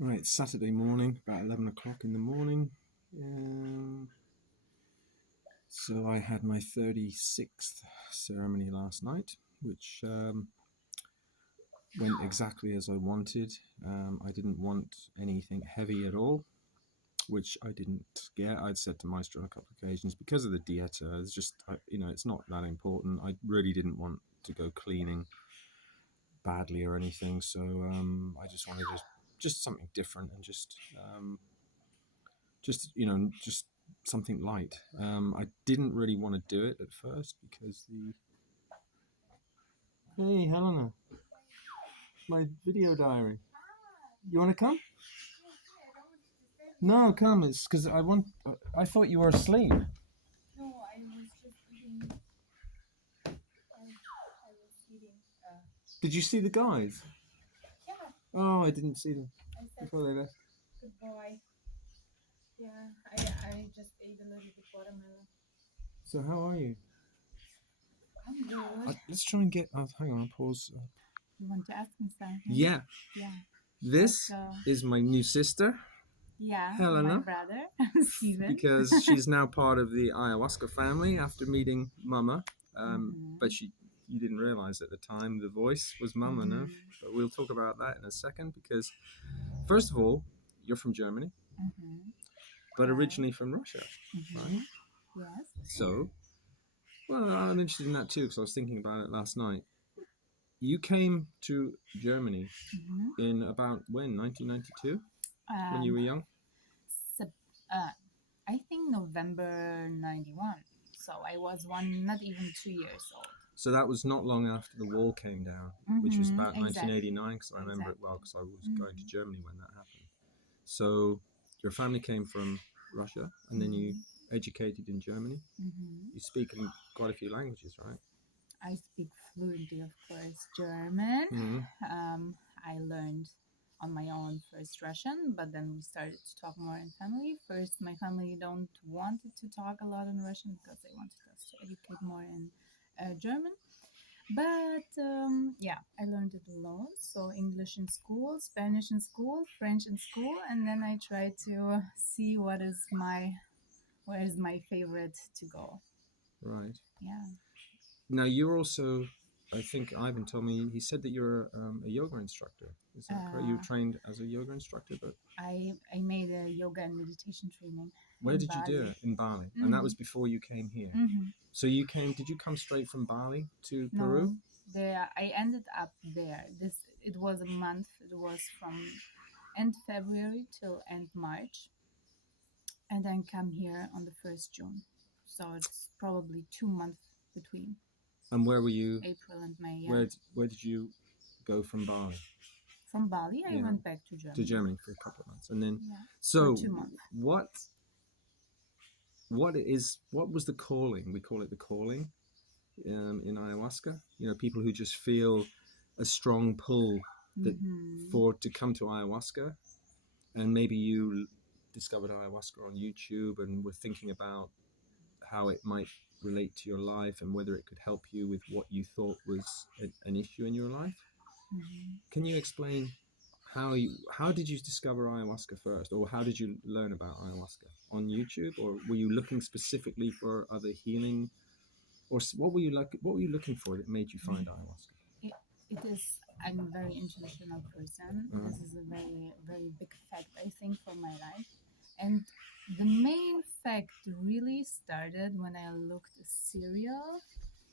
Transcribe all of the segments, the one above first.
Right, Saturday morning, about 11 o'clock in the morning. So I had my 36th ceremony last night, which went exactly as I wanted. I didn't want anything heavy at all, which I didn't get. I'd said to Maestro on a couple of occasions, because of the dieta, it's just, it's not that important. I really didn't want to go cleaning badly or anything, so I just wanted just something different and just something light. I didn't really want to do it at first because Hey, Helena, my video diary. You want to come? No, come. It's because I thought you were asleep. No, I was just eating. I was eating. Did you see the guys? Yeah. Oh, I didn't see them I said before they left. good boy. Yeah, I just ate a little bit watermelon. So how are you? I'm good. Let's try and get. Hang on, pause. You want to ask me something? Yeah. Yeah. This is my new sister. Yeah. Helena. My brother, Stephen. Because she's now part of the ayahuasca family after meeting Mama. But you didn't realize at the time the voice was Mama, no? But we'll talk about that in a second because, first of all, you're from Germany, but originally from Russia, right? Yes. So, well, I'm interested in that too because I was thinking about it last night. You came to Germany in about when? 1992? When you were young? I think November 91. So I was not even 2 years old. So that was not long after the wall came down, which was about 1989, because I remember it well because I was going to Germany when that happened. So your family came from Russia, and then you educated in Germany. You speak in quite a few languages, right? I speak fluently, of course, German. I learned on my own first Russian, but then we started to talk more in family. First, my family don't wanted to talk a lot in Russian because they wanted us to educate more in German. But yeah, I learned it alone. So English in school, Spanish in school, French in school, and then I tried to see where is my favorite to go. Right. Yeah. Now you're also, I think Ivan told me, he said that you're a yoga instructor. Is that correct? You were trained as a yoga instructor, but I made a yoga and meditation training. Where did you do it? In Bali. And that was before you came here. So did you come straight from Bali to Peru? No, I ended up there. It was a month. It was from end February till end March, and then come here on the 1st June. So it's probably 2 months between. And where were you? April and May. Yeah. Where did you go from Bali? From Bali, I went back to Germany. To Germany for a couple of months, and then for 2 months. What was the calling? We call it the calling in ayahuasca. You know, people who just feel a strong pull to come to ayahuasca, and maybe you discovered ayahuasca on YouTube and were thinking about how it might relate to your life and whether it could help you with what you thought was an issue in your life. Can you explain how did you discover ayahuasca first, or how did you learn about ayahuasca? On YouTube, or were you looking specifically for other healing, or what were you looking for that made you find ayahuasca? It is. I'm a very intuitional person. This is a very, very big fact, I think, for my life. And the main fact really started when I looked a serial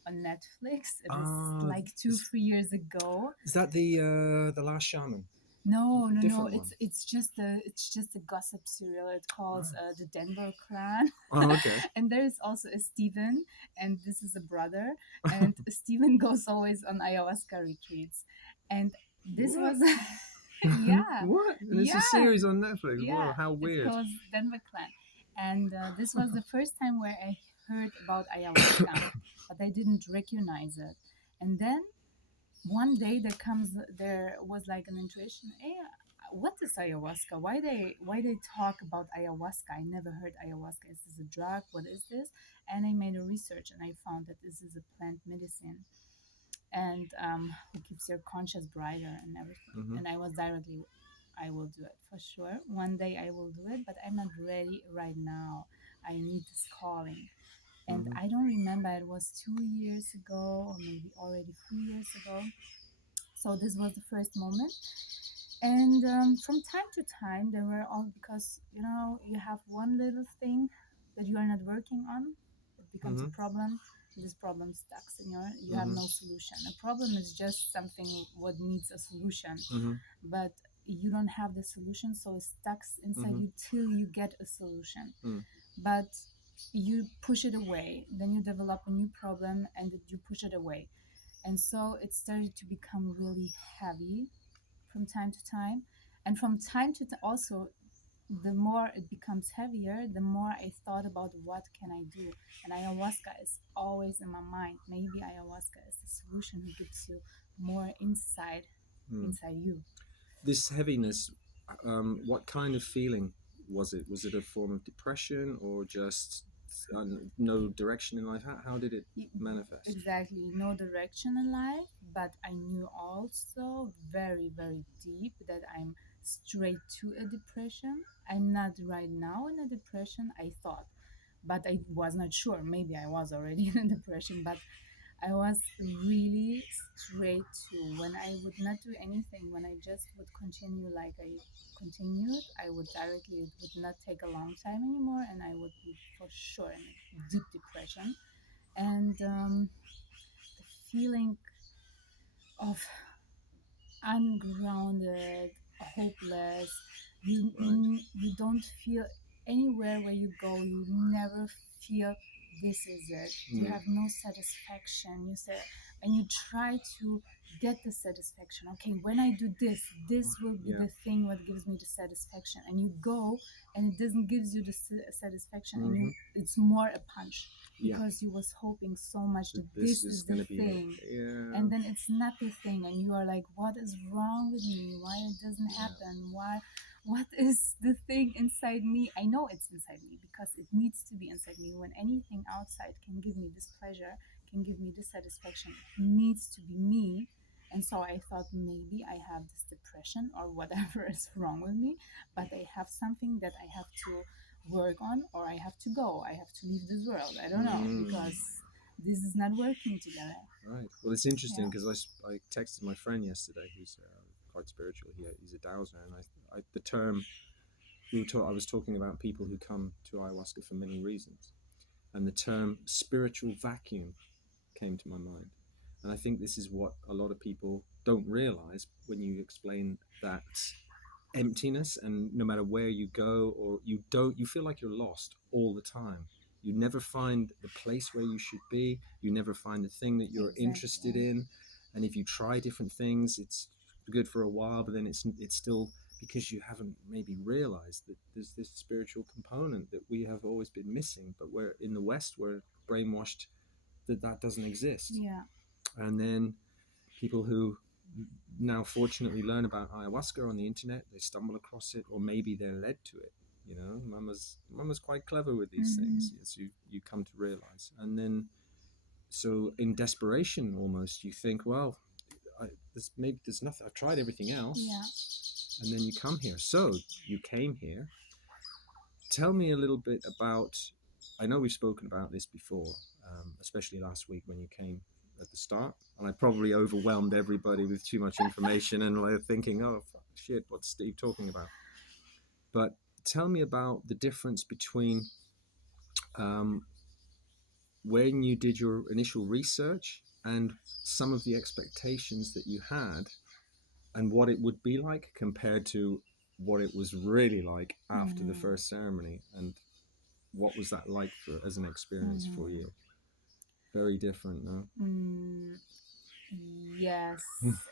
on Netflix. It was like 2-3 years ago. Is that the Last Shaman? No. It's just a gossip serial. It calls the Denver Clan. Oh, okay. And there is also a Stephen, and this is a brother. And Stephen goes always on ayahuasca retreats, and this was. Yeah. What? And it's a series on Netflix. Yeah. Wow, how weird. It was Denver Clan, and this was the first time where I heard about ayahuasca, but I didn't recognize it. And then one day there was like an intuition. Hey, what is ayahuasca? Why they talk about ayahuasca? I never heard ayahuasca. Is this a drug? What is this? And I made a research and I found that this is a plant medicine, and who keeps your conscience brighter and everything. And I was directly I will do it for sure. One day I will do it, but I'm not ready right now. I need this calling. And I don't remember, it was 2 years ago or maybe already 3 years ago. So this was the first moment. And from time to time, there were all, because you have one little thing that you are not working on, it becomes a problem. This problem stucks in you have no solution. A problem is just something what needs a solution, but you don't have the solution, so it stucks inside you till you get a solution. But you push it away, then you develop a new problem, and you push it away, and so it started to become really heavy from time to time. And from time to time also, the more it becomes heavier, the more I thought about what can I do. And ayahuasca is always in my mind. Maybe ayahuasca is the solution who gives you more inside you. This heaviness, what kind of feeling was it? Was it a form of depression or just no direction in life? How did it manifest? Exactly, no direction in life, but I knew also very, very deep that I'm straight to a depression. I'm not right now in a depression, I thought, but I was not sure. Maybe I was already in a depression, but I was really straight to, when I would not do anything, when I just would continue like I continued, I would directly, it would not take a long time anymore, and I would be for sure in a deep depression. And the feeling of ungrounded, hopeless, you don't feel anywhere where you go, you never feel this is it. You have no satisfaction. You say, and you try to get the satisfaction. Okay, when I do this, this will be the thing what gives me the satisfaction. And you go, and it doesn't gives you the satisfaction, and it's more a punch, because you was hoping so much that this is the thing. And then it's not the thing, and you are like, what is wrong with me? Why it doesn't happen? Why? What is the thing inside me? I know it's inside me because it needs to be inside me. When anything outside can give me this pleasure, can give me this satisfaction, it needs to be me. And so I thought maybe I have this depression or whatever is wrong with me, but I have something that I have to work on, or I have to go. I have to leave this world. I don't know, because this is not working together. Right. Well, it's interesting because I texted my friend yesterday, who's quite spiritual. He's a dowser, and the term I was talking about people who come to ayahuasca for many reasons, and the term spiritual vacuum came to my mind. And I think this is what a lot of people don't realize when you explain that emptiness, and no matter where you go, or you feel like you're lost all the time. You never find the place where you should be. You never find the thing that you're interested in. And if you try different things, it's good for a while, but then it's still because you haven't maybe realized that there's this spiritual component that we have always been missing. But we're in the West, we're brainwashed that doesn't exist. Yeah. And then people who now fortunately learn about ayahuasca on the internet, they stumble across it, or maybe they're led to it. Mama's quite clever with these things, as you come to realize. And then, so in desperation almost, you think, well, there's nothing, I've tried everything else. And then you come here. So you came here. Tell me a little bit about, I know we've spoken about this before, especially last week when you came at the start, and I probably overwhelmed everybody with too much information, and they're thinking, oh shit, what's Steve talking about? But tell me about the difference between when you did your initial research and some of the expectations that you had, and what it would be like compared to what it was really like after the first ceremony. And what was that like as an experience for you? Very different, no? Yes,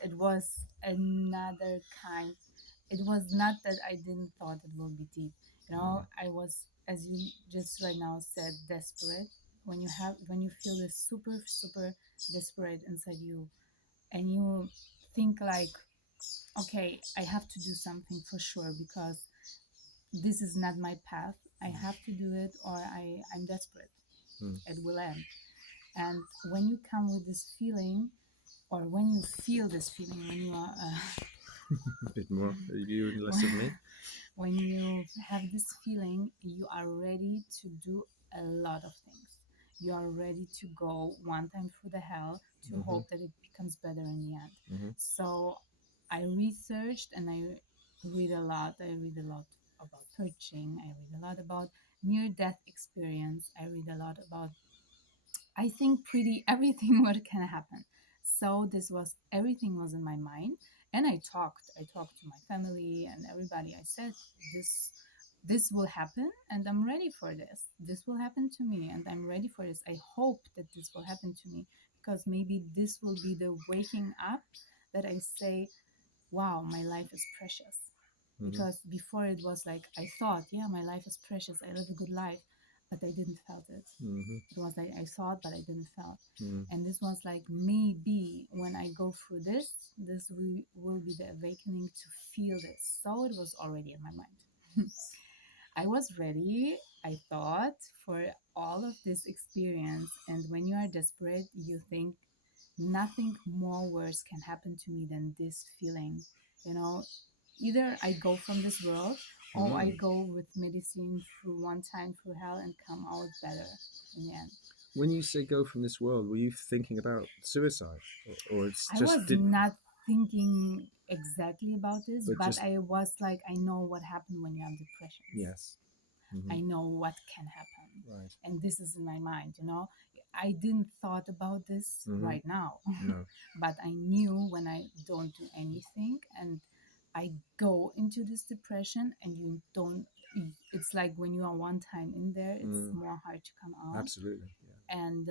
it was another kind. It was not that I didn't thought it would be deep. I was, as you just right now said, desperate. When you feel this super, super desperate inside you, and you think like, okay, I have to do something for sure, because this is not my path. I have to do it, or I'm desperate. It will end. And when you come with this feeling, or when you feel this feeling, when you are A bit more of you and less of me. When you have this feeling, you are ready to do a lot of things. You are ready to go one time through the hell to hope that it becomes better in the end. So I researched and I read a lot. I read a lot about purging. I read a lot about near-death experience. I read a lot about, I think, pretty everything what can happen. So this was, everything was in my mind, and I talked to my family and everybody. I said, this will happen, and I'm ready for this. This will happen to me, and I'm ready for this. I hope that this will happen to me, because maybe this will be the waking up that I say, wow, my life is precious. Because before it was like, I thought, yeah, my life is precious, I live a good life, but I didn't felt it. It was like I thought, but I didn't felt. And this was like, maybe when I go through this will be the awakening to feel this. So it was already in my mind. I was ready, I thought, for all of this experience. And when you are desperate, you think nothing more worse can happen to me than this feeling. You know, either I go from this world, or I go with medicine through one time through hell and come out better in the end. When you say go from this world, were you thinking about suicide, or it's I just was not thinking exactly about this, But but just- I was like, I know what happened when you have depression. yes, I know what can happen. right, And this is in my mind, you know. I didn't thought about this right now. no, But I knew when I don't do anything and I go into this depression, and you don't, it's like when you are one time in there, it's more hard to come out. absolutely, yeah. And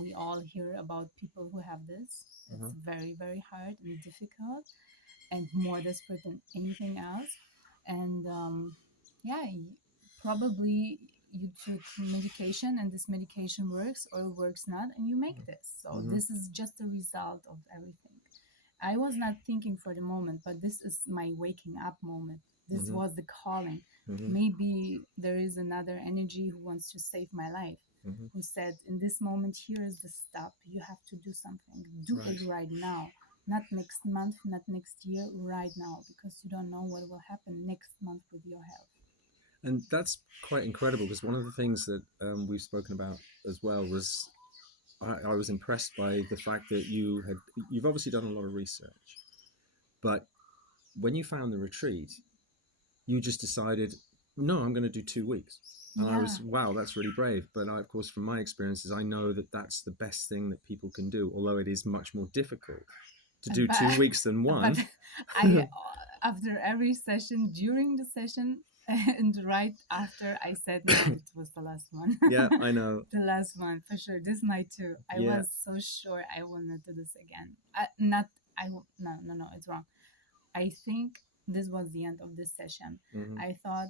we all hear about people who have this. It's very, very hard and difficult, and more desperate than anything else. And yeah, probably you took medication, and this medication works or works not, and you make this. So this is just a result of everything. I was not thinking for the moment, but this is my waking up moment. This was the calling. Maybe there is another energy who wants to save my life, who said, in this moment, here is the stop. You have to do something. Do it right now. Not next month, not next year, right now, because you don't know what will happen next month with your health. And that's quite incredible, because one of the things that we've spoken about as well was I was impressed by the fact that you've obviously done a lot of research, but when you found the retreat, you just decided, no, I'm going to do 2 weeks. And I was, wow, that's really brave. But I, of course, from my experiences, I know that that's the best thing that people can do, although it is much more difficult to do 2 weeks than one. But I, after every session, during the session, and right after, I said, no, it was the last one. Yeah, I know. The last one, for sure. This night too. I was so sure I will not do this again. No, it's wrong. I think this was the end of this session. I thought,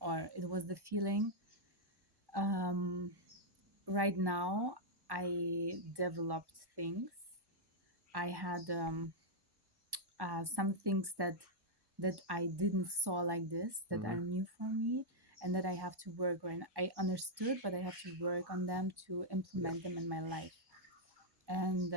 or it was the feeling, right now I developed things. I had some things that I didn't saw like this, that are new for me, and that I have to work on. I understood, but I have to work on them to implement them in my life. And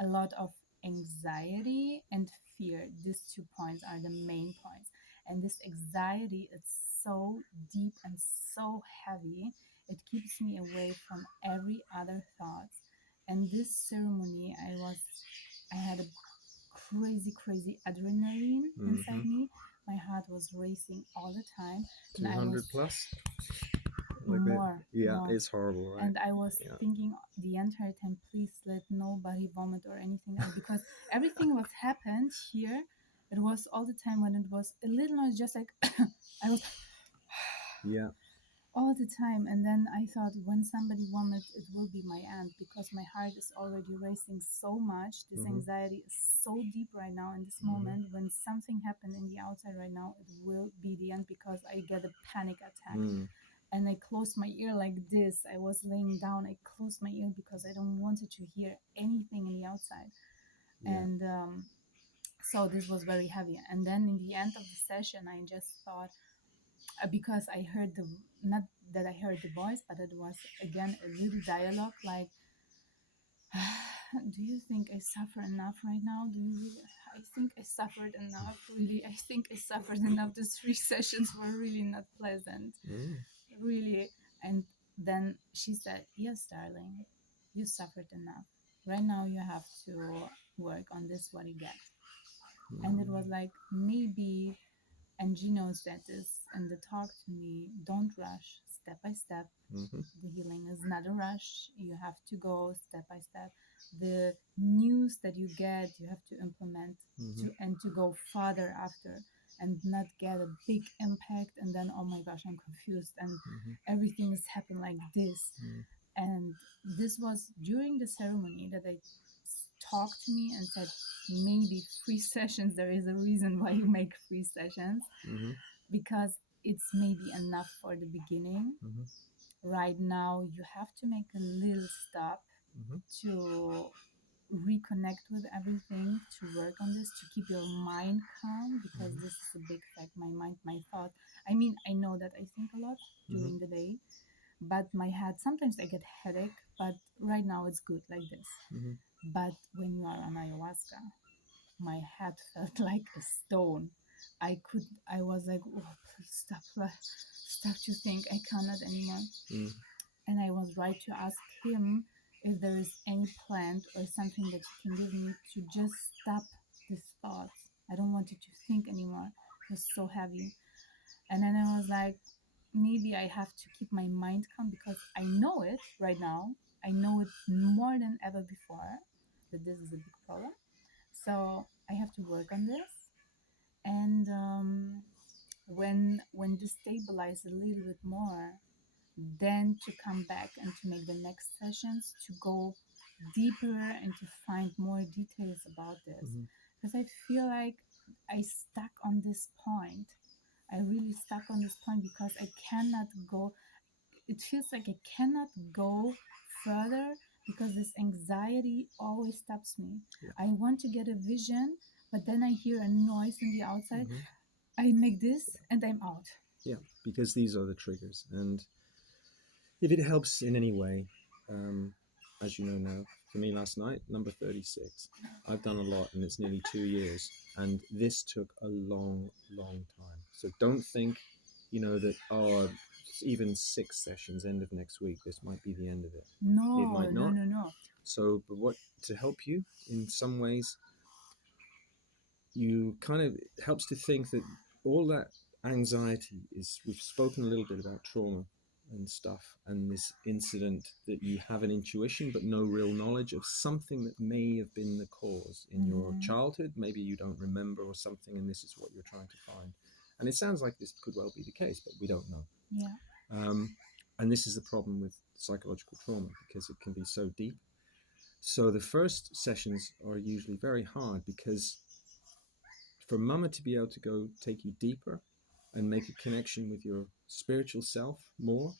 a lot of anxiety and fear. These 2 points are the main points. And this anxiety is so deep and so heavy. It keeps me away from every other thought. And this ceremony, I had a crazy adrenaline inside me. My heart was racing all the time. 200 plus? More. It's horrible, right? And I was thinking the entire time, please let nobody vomit or anything else, because everything was happened here. It was all the time when it was a little noise, just like I was all the time. And then I thought, when somebody vomit, it will be my end, because my heart is already racing so much. This anxiety is so deep right now in this moment. When something happened in the outside right now, it will be the end, because I get a panic attack. And I closed my ear like this. I was laying down. I closed my ear because I don't wanted to hear anything in the outside. And so this was very heavy. And then in the end of the session, I just thought, because I heard not that I heard the voice, but it was again a little dialogue like, do you think I suffer enough right now? Do you really? I think I suffered enough. Really, I think I suffered enough. These 3 sessions were really not pleasant. Really. And then she said, yes, darling, you suffered enough. Right now you have to work on this, what you get. And it was like, maybe, and she knows that this, and the talk to me, don't rush, step by step. The healing is not a rush. You have to go step by step. The news that you get, you have to implement to go farther after, and not get a big impact and then, oh my gosh, I'm confused and everything has happened like this. And this was during the ceremony that they talked to me and said, maybe 3 sessions, there is a reason why you make 3 sessions, because it's maybe enough for the beginning. Right now you have to make a little stop to reconnect with everything, to work on this, to keep your mind calm, because this is a big fact. My mind, my thought, I mean, I know that I think a lot during the day, but my head, sometimes I get headache, but right now it's good like this. But when you are on ayahuasca, my head felt like a stone. I was like, oh, please stop to think, I cannot anymore. And I was right to ask him if there is any plant or something that he can give me to just stop this thought. I don't want it to think anymore. It was so heavy. And then I was like, maybe I have to keep my mind calm, because I know it right now. I know it more than ever before, that this is a big problem. So I have to work on this. And when this stabilizes a little bit more, then to come back and to make the next sessions, to go deeper and to find more details about this. Because I feel like I stuck on this point. I really stuck on this point because I cannot go. It feels like I cannot go further because this anxiety always stops me. I want to get a vision, but then I hear a noise in the outside. I make this and I'm out. Yeah, because these are the triggers. And if it helps in any way, as you know now, for me last night, number 36. I've done a lot, and it's nearly 2 years. And this took a long, long time. So don't think, that, it's even 6 sessions, end of next week, this might be the end of it. No, it might not. No. So, but what to help you in some ways, you kind of helps to think that all that anxiety is, we've spoken a little bit about trauma and stuff, and this incident that you have an intuition but no real knowledge of something that may have been the cause in your childhood. Maybe you don't remember or something, and this is what you're trying to find. And it sounds like this could well be the case, but we don't know. And this is the problem with psychological trauma, because it can be so deep. So the first sessions are usually very hard, because for Mama to be able to go take you deeper and make a connection with your spiritual self more,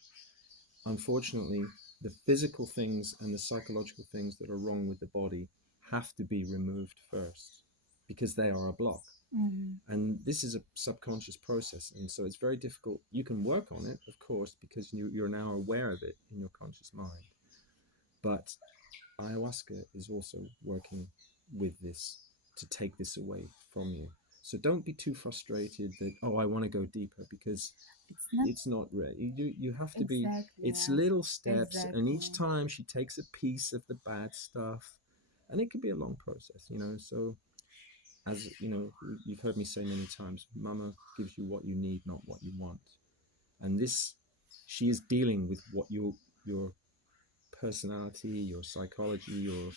unfortunately, the physical things and the psychological things that are wrong with the body have to be removed first, because they are a block. And this is a subconscious process, and so it's very difficult. You can work on it, of course, because you're now aware of it in your conscious mind. But ayahuasca is also working with this to take this away from you. So don't be too frustrated that, I want to go deeper, because it's not ready. You have to be, it's little steps, and each time she takes a piece of the bad stuff, and it could be a long process, so as you've heard me say many times, Mama gives you what you need, not what you want. And this, she is dealing with what your personality, your psychology, your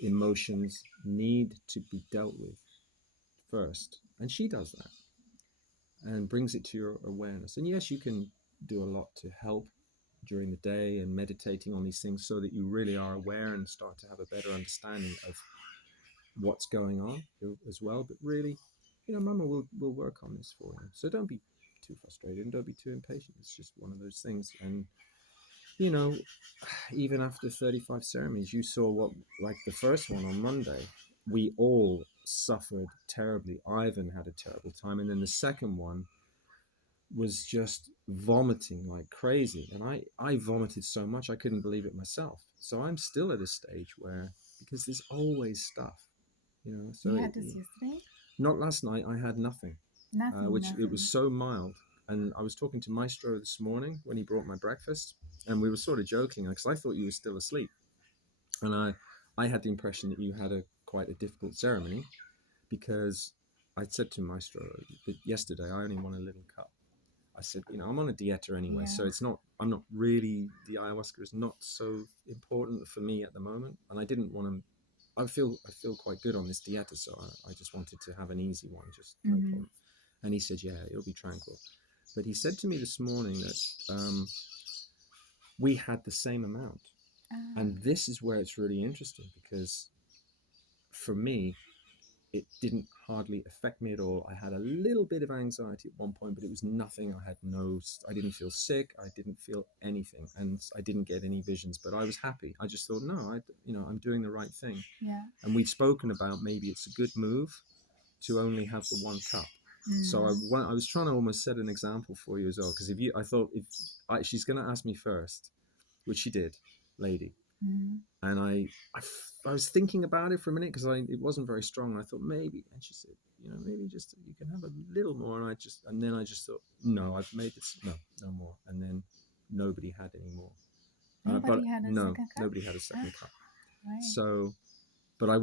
emotions need to be dealt with first. And she does that and brings it to your awareness. And yes, you can do a lot to help during the day and meditating on these things so that you really are aware and start to have a better understanding of what's going on as well. But really, Mama will work on this for you. So don't be too frustrated and don't be too impatient. It's just one of those things. And even after 35 ceremonies, you saw what, like the first one on Monday, we all suffered terribly. Ivan had a terrible time. And then the second one was just vomiting like crazy. And I vomited so much, I couldn't believe it myself. So I'm still at a stage where, because there's always stuff. You know, so you had this yesterday? Not last night. I had nothing. Which it was so mild. And I was talking to Maestro this morning when he brought my breakfast, and we were sort of joking because I thought you were still asleep, and I had the impression that you had quite a difficult ceremony, because I said to Maestro that yesterday I only want a little cup. I said, you know, I'm on a dieta anyway, so I'm not really, the ayahuasca is not so important for me at the moment, and I didn't want to. I feel quite good on this dieta, so I just wanted to have an easy one, just no problem. And he said, yeah, it'll be tranquil. But he said to me this morning that we had the same amount. And this is where it's really interesting, because for me, it didn't hardly affect me at all. I had a little bit of anxiety at one point, but it was nothing. I didn't feel sick. I didn't feel anything. And I didn't get any visions, but I was happy. I just thought, no, I'm doing the right thing. Yeah. And we've spoken about maybe it's a good move to only have the one cup. So I was trying to almost set an example for you as well, because I thought she's going to ask me first, which she did, lady. And I was thinking about it for a minute, because it wasn't very strong. And I thought maybe, and she said, you know, maybe just you can have a little more. And then I just thought, no, I've made this, no more. And then nobody had any more. Nobody had a second cup? Nobody had a second cup. Right. So, but I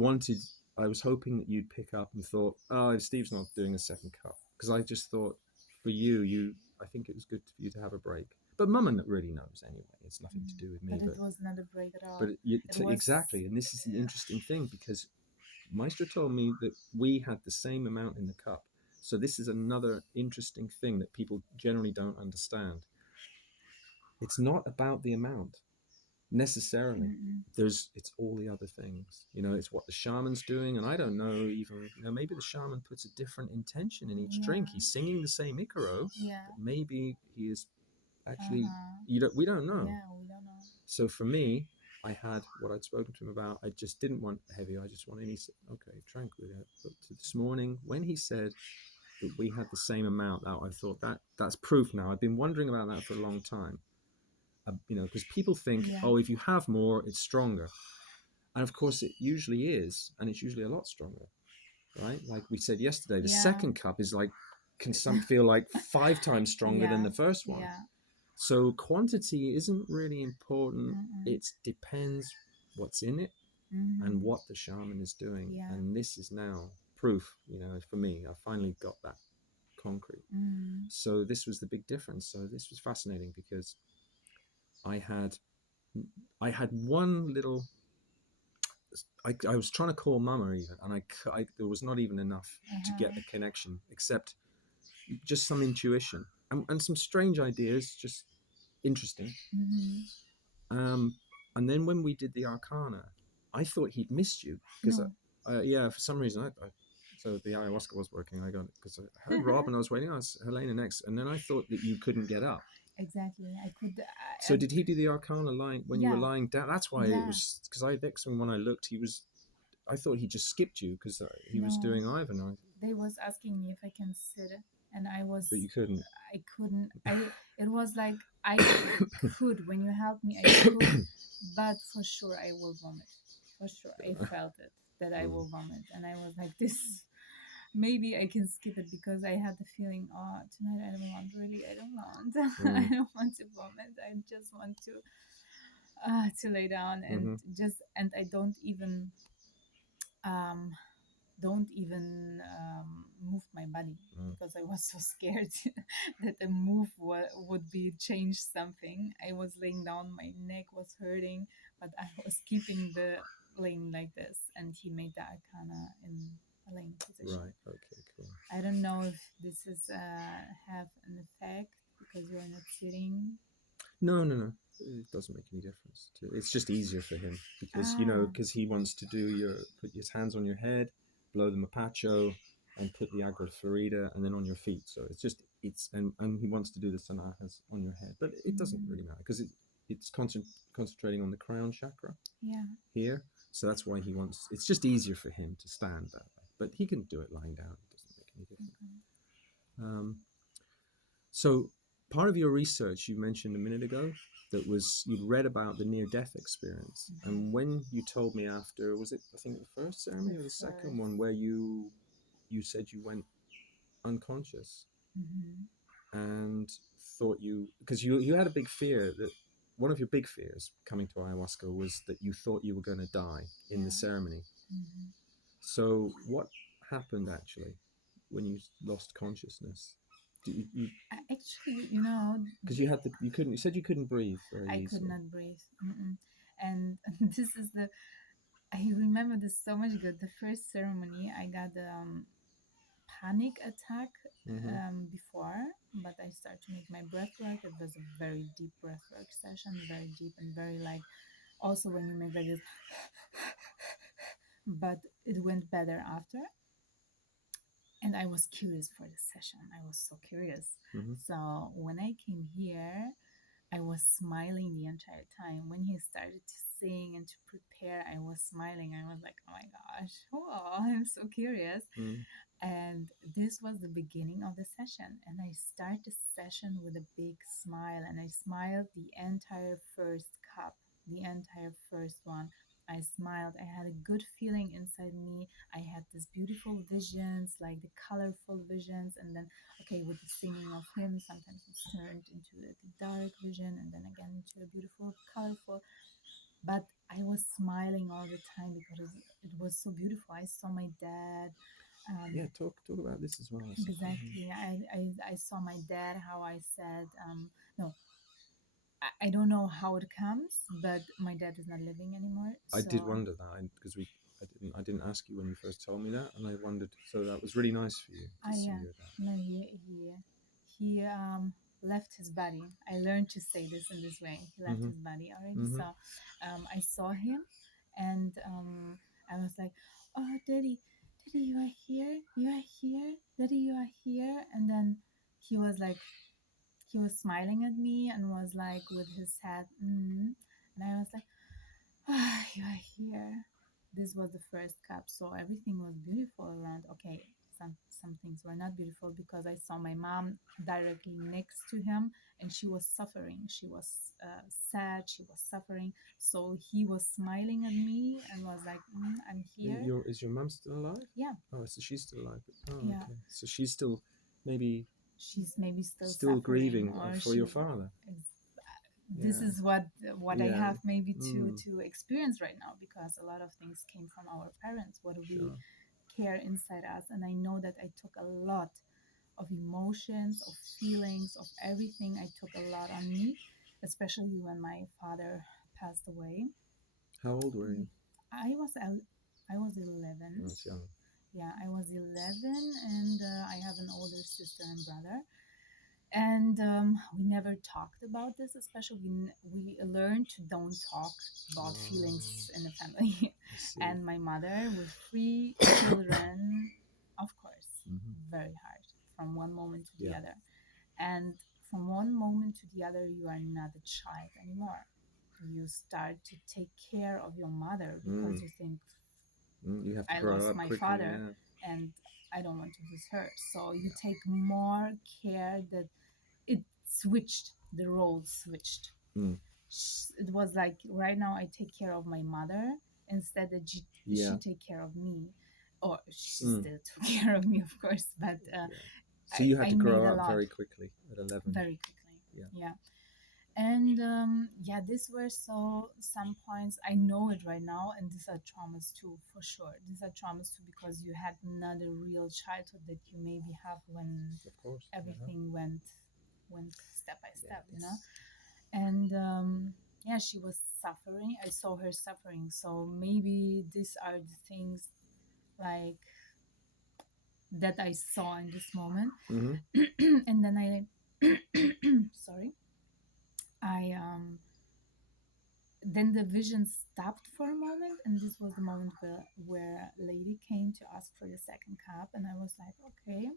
was hoping that you'd pick up and thought, oh, if Steve's not doing a second cup, because I just thought for you, I think it was good for you to have a break. But Mama really knows anyway. It's nothing to do with me. But it was not a break at all. But exactly, and this is the interesting thing, because Maestro told me that we had the same amount in the cup. So this is another interesting thing that people generally don't understand. It's not about the amount necessarily. It's all the other things. You know, it's what the shaman's doing, and I don't know even. You know, maybe the shaman puts a different intention in each drink. He's singing the same Icaro, but maybe he is actually. We don't know. Yeah, we don't know. So for me, I had what I'd spoken to him about. I just didn't want heavy. I just wanted. And he said, "Okay, tranquil." But this morning, when he said that we had the same amount, I thought that's proof. Now I've been wondering about that for a long time. You know, because people think, oh, if you have more, it's stronger. And of course it usually is, and it's usually a lot stronger, right? Like we said yesterday, the second cup is like, can some feel like 5 times stronger than the first one. So quantity isn't really important. It depends what's in it and what the shaman is doing. And this is now proof, you know, for me. I finally got that concrete. So this was the big difference. So this was fascinating, because I had one little. I was trying to call Mama even, and there was not even enough to get the connection, except just some intuition and some strange ideas, just interesting. And then when we did the Arcana, I thought he'd missed you, because for some reason so the ayahuasca was working. I got it because I heard Rob, and I was waiting on Helena next, and then I thought that you couldn't get up. Exactly, I could. So did he do the Arcana when you were lying down? That's why it was, because when I looked, I thought he just skipped you, because he was doing Ivan. They was asking me if I can sit, and I was. But you couldn't. I couldn't. It was like I could when you helped me. I could, but for sure I will vomit. For sure, I felt it that I will vomit, and I was like, this. Maybe I can skip it, because I had the feeling, oh, tonight I don't want. I don't want to vomit. I just want to lay down and and I don't even move my body, because I was so scared that a move would be change something. I was laying down, my neck was hurting, but I was keeping the laying like this, and he made the Arcana in a laying position. Right. Okay. Cool. I don't know if this is have an effect because you're not sitting. No. It doesn't make any difference. It's just easier for him, because because he wants to put his hands on your head, blow the mapacho, and put the agua florida, and then on your feet. So and he wants to do the sanahas on your head, but it doesn't really matter, because it's concentrating on the crown chakra. Here. So that's why it's just easier for him to stand that way. But he can do it lying down. It doesn't make any difference. So part of your research you mentioned a minute ago that was you'd read about the near-death experience, and when you told me after, was it I think the first ceremony or the second one where you said you went unconscious and thought because you had a big fear that one of your big fears coming to ayahuasca was that you thought you were going to die in the ceremony. So what happened actually when you lost consciousness? Actually, you know, because you said you couldn't breathe very easily. I could not breathe. And this is I remember this so much good. The first ceremony, I got panic attack before, but I started to make my breath work. It was a very deep breath work session, very deep and very like, also when you make like this, but it went better after. And I was curious for the session. I was so curious. So when I came here, I was smiling the entire time. When he started to sing and to prepare, I was smiling. I was like, oh my gosh, oh, I'm so curious. And this was the beginning of the session. And I started the session with a big smile. And I smiled the entire first cup, the entire first one. I smiled. I had a good feeling inside me. I had these beautiful visions, like the colorful visions. And then, okay, with the singing of him, sometimes it's turned into the dark vision and then again into a beautiful, colorful. But I was smiling all the time because it was so beautiful. I saw my dad. Talk about this as well. Exactly. I saw my dad, how I said, no, I don't know how it comes, but my dad is not living anymore. I did wonder that because I didn't ask you when you first told me that, and I wondered. So that was really nice for you to see your dad. No, he left his body. I learned to say this in this way. He left his body already. So I saw him, and I was like, "Oh, Daddy, you are here. You are here. Daddy, you are here." And then he was like, he was smiling at me and was like with his head, and I was like, "Ah, you are here." This was the first cup, so everything was beautiful around. Okay, some things were not beautiful because I saw my mom directly next to him, and she was suffering. She was sad. She was suffering. So he was smiling at me and was like, "I'm here." Is your mom still alive? Yeah. Oh, so she's still alive. Oh, yeah. Okay. So she's still maybe. She's maybe still grieving for your father. This is what I have maybe to experience right now, because a lot of things came from our parents. What do we care inside us? And I know that I took a lot of emotions, of feelings, of everything. I took a lot on me, especially when my father passed away. How old were you? I was 11. That's young. Yeah, I was 11, and I have an older sister and brother. And we never talked about this, especially we learned to don't talk about feelings in the family. And my mother with 3 children, of course, very hard from one moment to the other. And from one moment to the other, you are not a child anymore. You start to take care of your mother because you think, you have to I grow lost up my quickly, father, and I don't want to lose her. So you take more care that it switched, the roles switched. It was like right now I take care of my mother instead that she take care of me, or she still took care of me, of course. But so you had to grow up very quickly at 11. Very quickly, yeah. And these were some points. I know it right now, and these are traumas too, for sure. These are traumas too because you had not a real childhood that you maybe have when everything went step by step, you know. And she was suffering. I saw her suffering, so maybe these are the things like that I saw in this moment. And then I sorry. Then the vision stopped for a moment, and this was the moment where a lady came to ask for the second cup, and I was like, okay.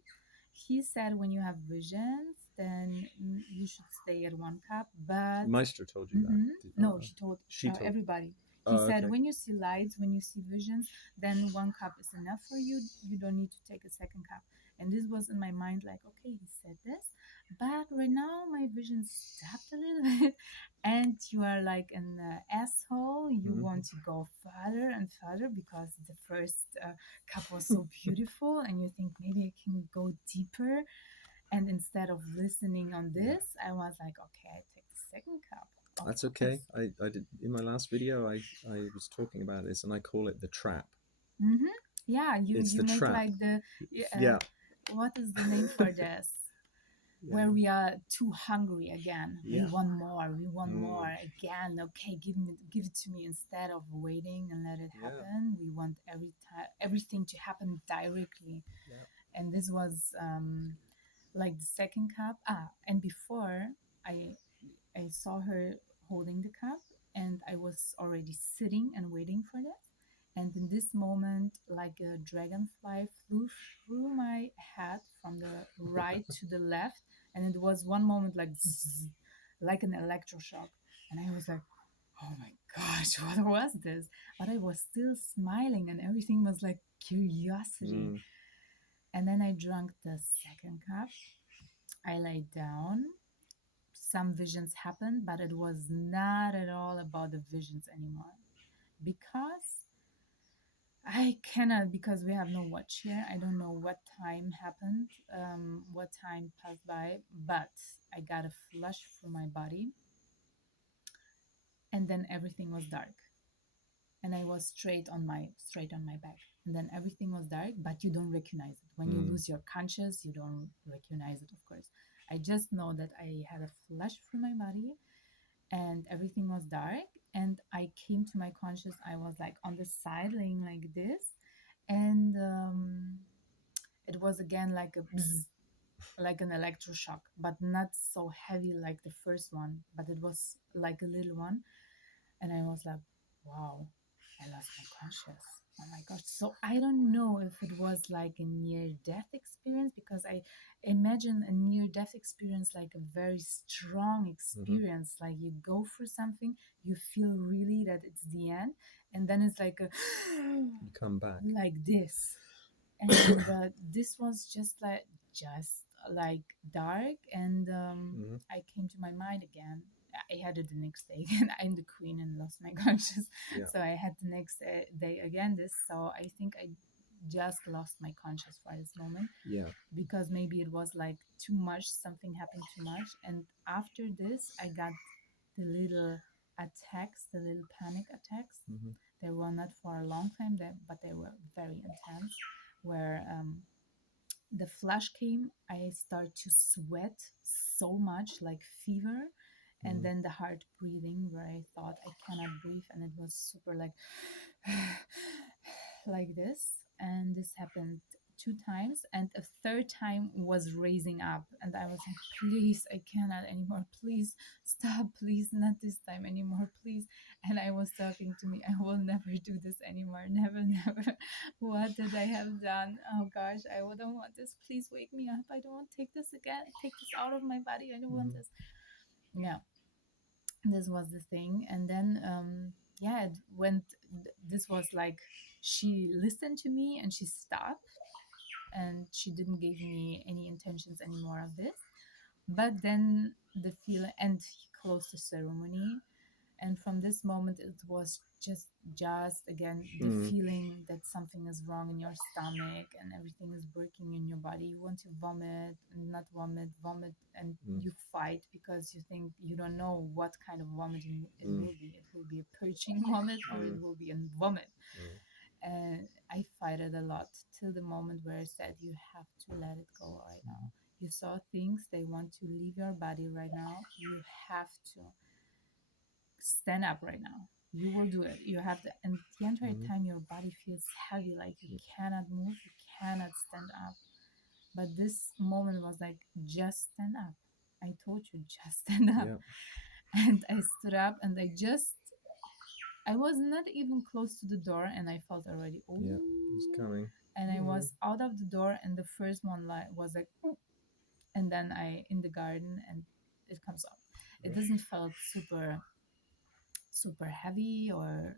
He said when you have visions, then you should stay at 1 cup, but Maestro told you that? No, she told everybody. He said when you see lights, when you see visions, then 1 cup is enough for you. You don't need to take a second cup. And this was in my mind like, okay, he said this, but right now my vision stopped a little bit, and you are like an asshole. You want to go further and further because the first cup was so beautiful, and you think maybe I can go deeper. And instead of listening on this, I was like, okay, I take the second cup. That's okay. I did in my last video. I was talking about this, and I call it the trap. Mm-hmm. Yeah, It's you the make trap. like the Yeah. What is the name for this? Yeah. Where we are too hungry again. Yeah. We want more. We want more again. Okay, give it to me instead of waiting and let it happen. We want everything to happen directly. Yeah. And this was like the second cup. And before I saw her holding the cup, and I was already sitting and waiting for that. And in this moment, like a dragonfly flew through my head from the right to the left, and it was one moment like zzz, like an electroshock, and I was like, "Oh my gosh, what was this?" But I was still smiling, and everything was like curiosity. And then I drank the second cup. I lay down. Some visions happened, but it was not at all about the visions anymore. Because I cannot, because we have no watch here. I don't know what time happened, what time passed by, but I got a flush through my body, and then everything was dark. And I was straight on my back. And then everything was dark, but you don't recognize it. When you lose your conscious, you don't recognize it, of course. I just know that I had a flush through my body and everything was dark. And I came to my conscious. I was like on the side, laying like this. And it was again like a bzz, like an electroshock, but not so heavy like the first one, but it was like a little one. And I was like, wow, I lost my conscious. Oh my gosh. So I don't know if it was like a near death experience, because I imagine a near death experience like a very strong experience. Like you go through something, you feel really that it's the end, and then it's like a You come back. like this. And this was just like dark, and I came to my mind again. I had it the next day again. I'm the queen and lost my conscious. Yeah. So I had the next day again this. So I think I just lost my conscious for this moment, Yeah. because maybe it was like too much, something happened too much. And after this, I got the little attacks, the little panic attacks. They were not for a long time, but they were very intense, where the flash came, I started to sweat so much, like fever, and then the heart breathing, where I thought I cannot breathe, and it was super like like this. And this happened 2 times, and a third time was raising up, and I was like, please, I cannot anymore, please stop, please, not this time anymore, please. And I was talking to me, I will never do this anymore, never, never. What did I have done? Oh gosh, I don't want this, please wake me up, I don't want to take this again, take this out of my body, I don't want this. Yeah, this was the thing. And then yeah, it went, this was like, she listened to me and she stopped, and she didn't give me any intentions anymore of this. But then the feeling, and he closed the ceremony, and from this moment it was just again the feeling that something is wrong in your stomach and everything is breaking in your body. You want to vomit and not vomit, and you fight because you think, you don't know what kind of vomiting it will be. It will be a purging vomit, or it will be a vomit. And I fight it a lot till the moment where I said, you have to let it go right now. You saw things, they want to leave your body right now. You have to stand up right now. You will do it. You have to. And the entire time your body feels heavy, like you cannot move, you cannot stand up. But this moment was like, just stand up. I told you, just stand up. And I stood up, and I was not even close to the door, and I felt already, oh, It's coming. And I was out of the door, and the first one was like, ooh. And then I in the garden, and it comes up. It doesn't felt super heavy or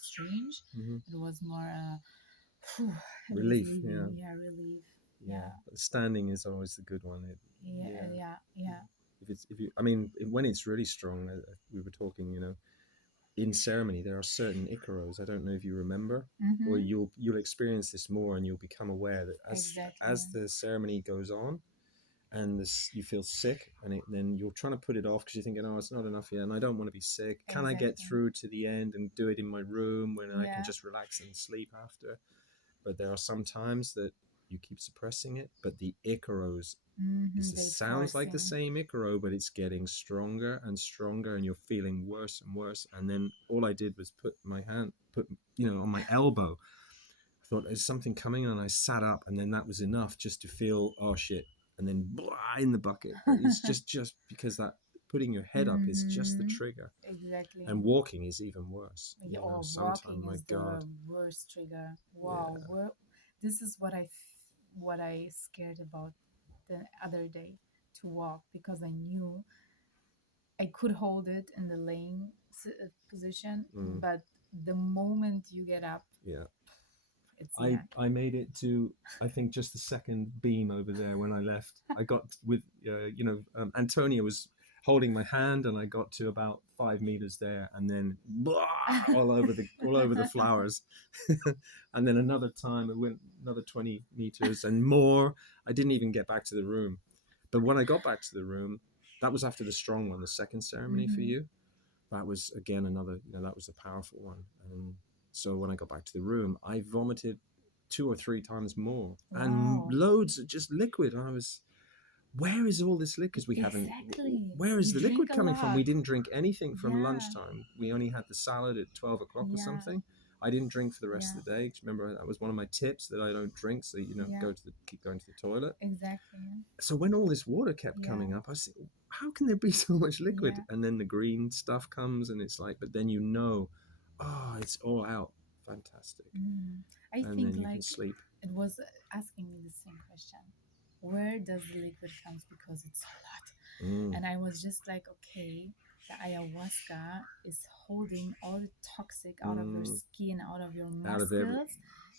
strange. It was more Relief. relief. But standing is always the good one. Yeah. When it's really strong, we were talking, in ceremony there are certain icaros. I don't know if you remember, or you'll experience this more, and you'll become aware that as the ceremony goes on, and you feel sick, and then you're trying to put it off because you're thinking, oh, it's not enough yet, and I don't want to be sick. Can I get through to the end and do it in my room when I can just relax and sleep after? But there are some times that you keep suppressing it, but the icaros sounds like the same icaro, but it's getting stronger and stronger, and you're feeling worse and worse. And then all I did was put my hand on my elbow. I thought there's something coming, and I sat up, and then that was enough just to feel, oh shit, and then blah, in the bucket. But it's just because that putting your head up is just the trigger. Exactly. And walking is even worse. Walking is the worst trigger. Wow. Yeah. This is what I scared about the other day, to walk, because I knew I could hold it in the laying position, but the moment you get up, I made it to, I think, just the second beam over there when I left. I got with Antonia was holding my hand, and I got to about 5 meters there, and then blah, all over the flowers. And then another time I went another 20 meters and more. I didn't even get back to the room. But when I got back to the room, that was after the strong one, the second ceremony for you. That was again another, that was a powerful one. And so when I got back to the room, I vomited 2 or 3 times more, and loads of just liquid. I was, where is all this liquid? Because we haven't. Where is the liquid coming from? We didn't drink anything from lunchtime. We only had the salad at 12 o'clock or something. I didn't drink for the rest of the day. Remember, that was one of my tips, that I don't drink, so keep going to the toilet. Exactly. So when all this water kept coming up, I said, how can there be so much liquid? And then the green stuff comes, and it's like, but then it's all out. Fantastic. I think then you can sleep. It was asking me the same question. Where does the liquid comes? Because it's a lot. And I was just like, okay, the ayahuasca is holding all the toxic out of your skin, out of your muscles.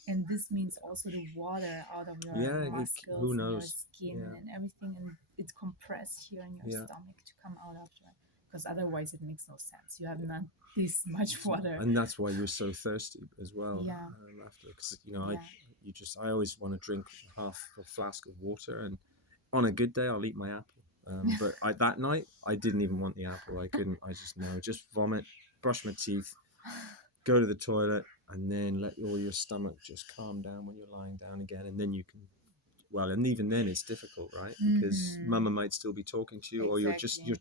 And this means also the water out of your muscles, who knows? And your skin and everything. And it's compressed here in your stomach to come out after. Because otherwise it makes no sense. You have not this much water. And that's why you're so thirsty as well. Yeah. After, because, I always want to drink half a flask of water. And on a good day, I'll eat my apple. But that night, I didn't even want the apple. I couldn't. I just vomit, brush my teeth, go to the toilet, and then let all your stomach just calm down when you're lying down again. And then you can, and even then it's difficult, right? Because mama might still be talking to you, or you're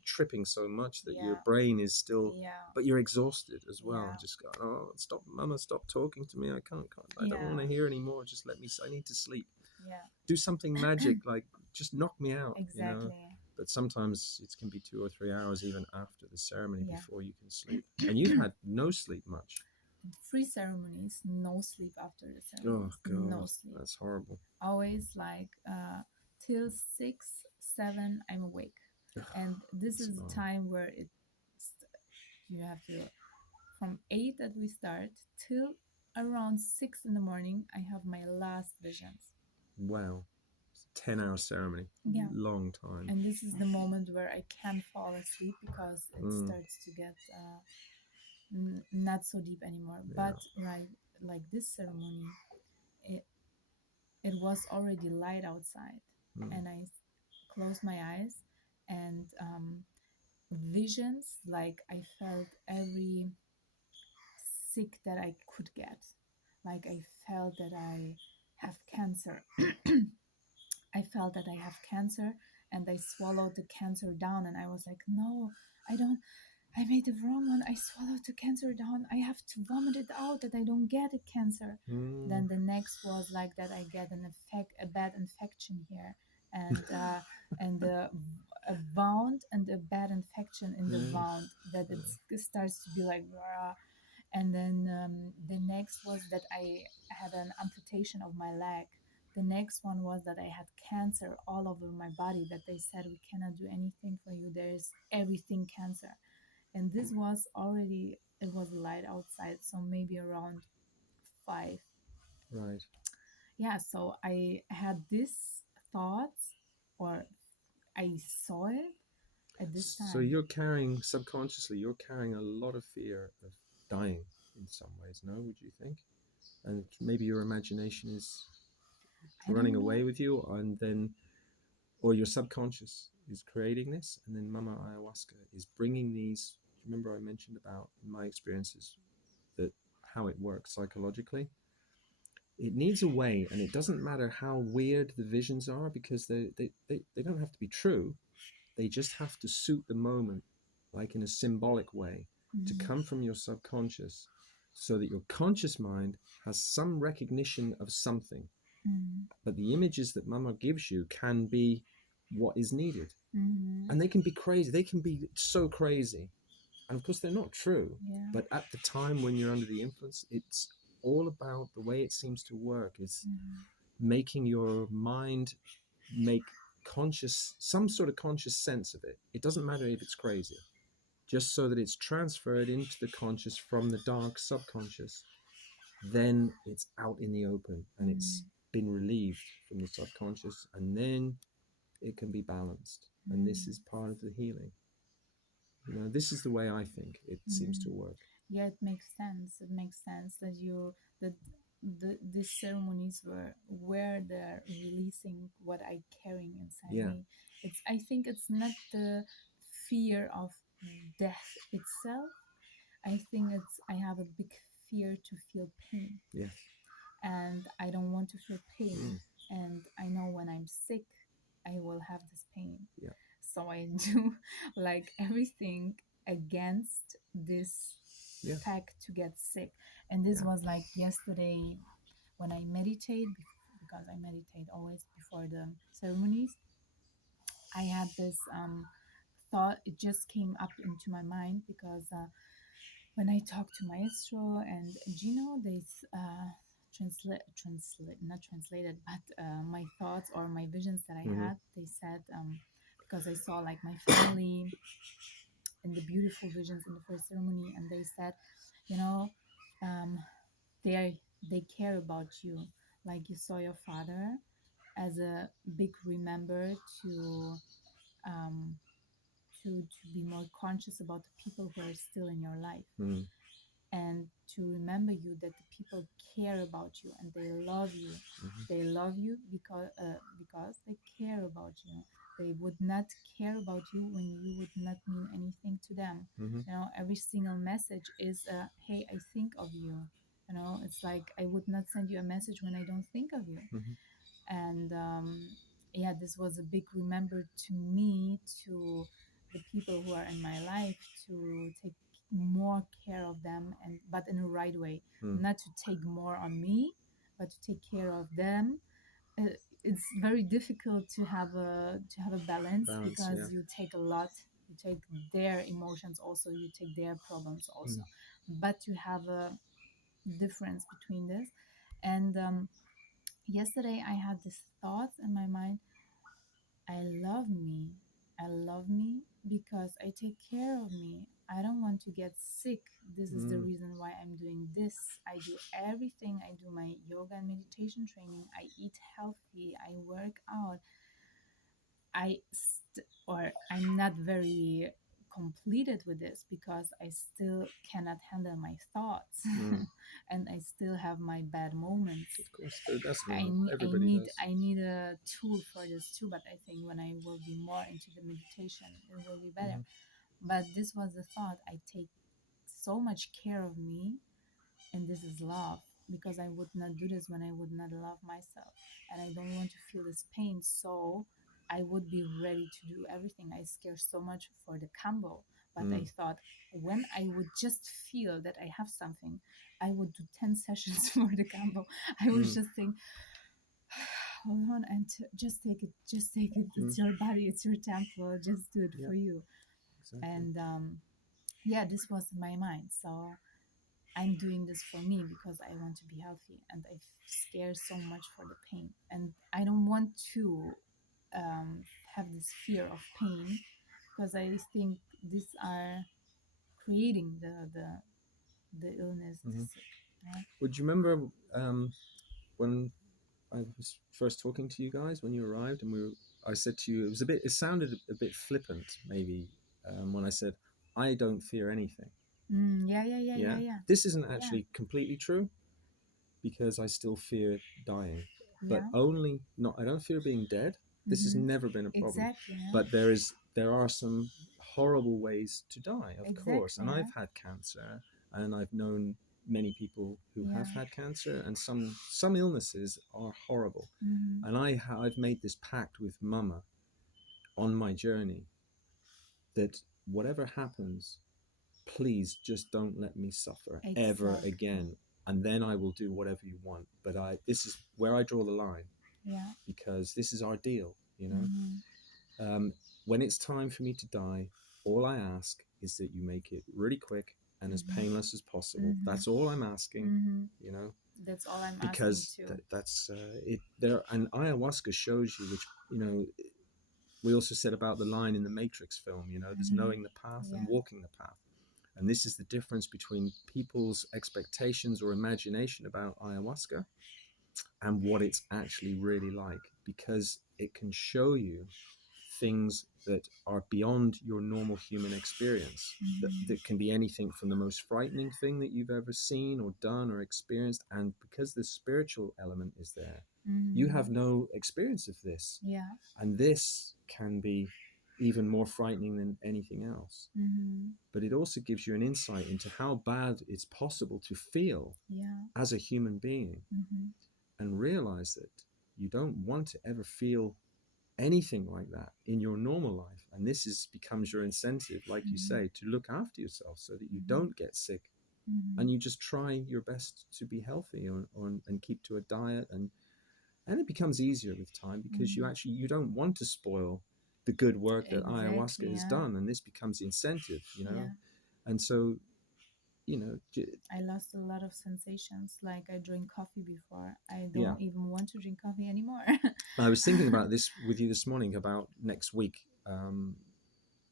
tripping so much that your brain is still, but you're exhausted as well. Just go, oh, stop, mama, stop talking to me. I can't. I don't want to hear anymore. Just let me, I need to sleep. Do something magic, like just knock me out. Exactly. But sometimes it can be 2 or 3 hours even after the ceremony before you can sleep. And you had no sleep much. 3 ceremonies, no sleep after the ceremony. Oh God, no sleep. That's horrible. Always till 6, 7, I'm awake, and this is the time where you have to, from 8 that we start till around 6 in the morning. I have my last visions. Wow. 10-hour ceremony. Long time. And this is the moment where I can't fall asleep because it starts to get not so deep anymore. But like this ceremony, it was already light outside, and I closed my eyes, and visions, like I felt every sick that I could get. Like I felt that I have cancer. I felt that I have cancer, and I swallowed the cancer down, and I was like, no, I don't. I made the wrong one. I swallowed the cancer down. I have to vomit it out that I don't get a cancer. Then the next was like that I get a bad infection here, and a wound and a bad infection in the wound, that it starts to be like, rah. And then the next was that I had an amputation of my leg. The next one was that I had cancer all over my body, that they said, we cannot do anything for you. There is everything cancer. And this was already, it was light outside, so maybe around 5. Right. yeah, so I had this thoughts, or I saw it at this So time. you're carrying, subconsciously, you're carrying a lot of fear of dying in some ways, no? Would you think? And maybe your imagination is I running don't know. away with you, and then, or your subconscious is creating this, and then Mama Ayahuasca is bringing these. Remember, I mentioned about in my experiences that how it works psychologically. It needs a way, and it doesn't matter how weird the visions are, because they don't have to be true. They just have to suit the moment, like in a symbolic way, to come from your subconscious, so that your conscious mind has some recognition of something. But the images that Mama gives you can be what is needed. And they can be crazy. They can be so crazy. And of course, they're not true. Yeah. But at the time when you're under the influence, it's all about the way it seems to work is making your mind make conscious, some sort of conscious sense of it. It doesn't matter if it's crazy, just so that it's transferred into the conscious from the dark subconscious. Then it's out in the open, and it's been relieved from the subconscious, and then it can be balanced. And this is part of the healing. You know, this is the way I think it seems to work. Yeah, it makes sense. It makes sense that these ceremonies were where they're releasing what I carrying inside me. I think it's not the fear of death itself. I think I have a big fear to feel pain. Yes. And I don't want to feel pain. And I know when I'm sick, I will have this pain. Yeah. So I do like everything against this fact to get sick. And this was like yesterday when I meditate, because I meditate always before the ceremonies. I had this thought, it just came up into my mind because when I talked to Maestro and Gino, they not translated, but my thoughts or my visions that I had, they said, because I saw like my family and the beautiful visions in the first ceremony, and they said, you know, um, they care about you, like you saw your father as a big remember um, to be more conscious about the people who are still in your life. And to remember you that the people care about you and they love you. They love you because they care about you. They would not care about you when you would not mean anything to them. You know, every single message is hey, I think of you. You know, it's like I would not send you a message when I don't think of you. And yeah, this was a big remember to me, to the people who are in my life, to take more care of them, and but in the right way, not to take more on me, but to take care of them. It's very difficult to have a balance because you take a lot, you take their emotions also, you take their problems also, but you have a difference between this. And yesterday I had this thought in my mind, I love me. I love me because I take care of me. I don't want to get sick. This is the reason why I'm doing this. I do everything. I do my yoga and meditation training. I eat healthy. I work out. I'm not very completed with this because I still cannot handle my thoughts. And I still have my bad moments. Of course, that's normal. Everybody does. I need a tool for this too, but I think when I will be more into the meditation, it will be better. But this was the thought. I take so much care of me, and this is love, because I would not do this when I would not love myself, and I don't want to feel this pain. So I would be ready to do everything. I scare so much for the combo, but I thought when I would just feel that I have something, I would do 10 sessions for the combo. I would just think, hold on, and just take it, it's your body, it's your temple, just do it for you. Exactly. And yeah, this was in my mind. So I'm doing this for me because I want to be healthy, and I scare so much for the pain, and I don't want to have this fear of pain, because I think these are creating the illness. Would you remember when I was first talking to you guys when you arrived, and I said to you, it sounded a bit flippant, maybe, when I said, I don't fear anything. Yeah. This isn't actually completely true, because I still fear dying, but I don't fear being dead. This has never been a problem. Exactly. Yeah. But there are some horrible ways to die, of course. And I've had cancer, and I've known many people who have had cancer, and some illnesses are horrible. And I've made this pact with Mama on my journey that whatever happens, please just don't let me suffer ever again, and then I will do whatever you want. But this is where I draw the line, because this is our deal, you know. When it's time for me to die, all I ask is that you make it really quick and as painless as possible. That's all I'm asking, you know. That's all I'm because asking too. That's it there. And ayahuasca shows you, which, you know, we also said about the line in the Matrix film, you know, there's knowing the path and walking the path. And this is the difference between people's expectations or imagination about ayahuasca and what it's actually really like, because it can show you things that are beyond your normal human experience. That can be anything from the most frightening thing that you've ever seen or done or experienced. And because the spiritual element is there, you have no experience of this. And this can be even more frightening than anything else. But it also gives you an insight into how bad it's possible to feel as a human being, and realize that you don't want to ever feel anything like that in your normal life. And this becomes your incentive, like you say, to look after yourself so that you don't get sick, and you just try your best to be healthy and keep to a diet, and it becomes easier with time, because you don't want to spoil the good work that ayahuasca has done, and this becomes the incentive, you know. And so, you know, I lost a lot of sensations. Like, I drank coffee before. I don't even want to drink coffee anymore. I was thinking about this with you this morning, about next week,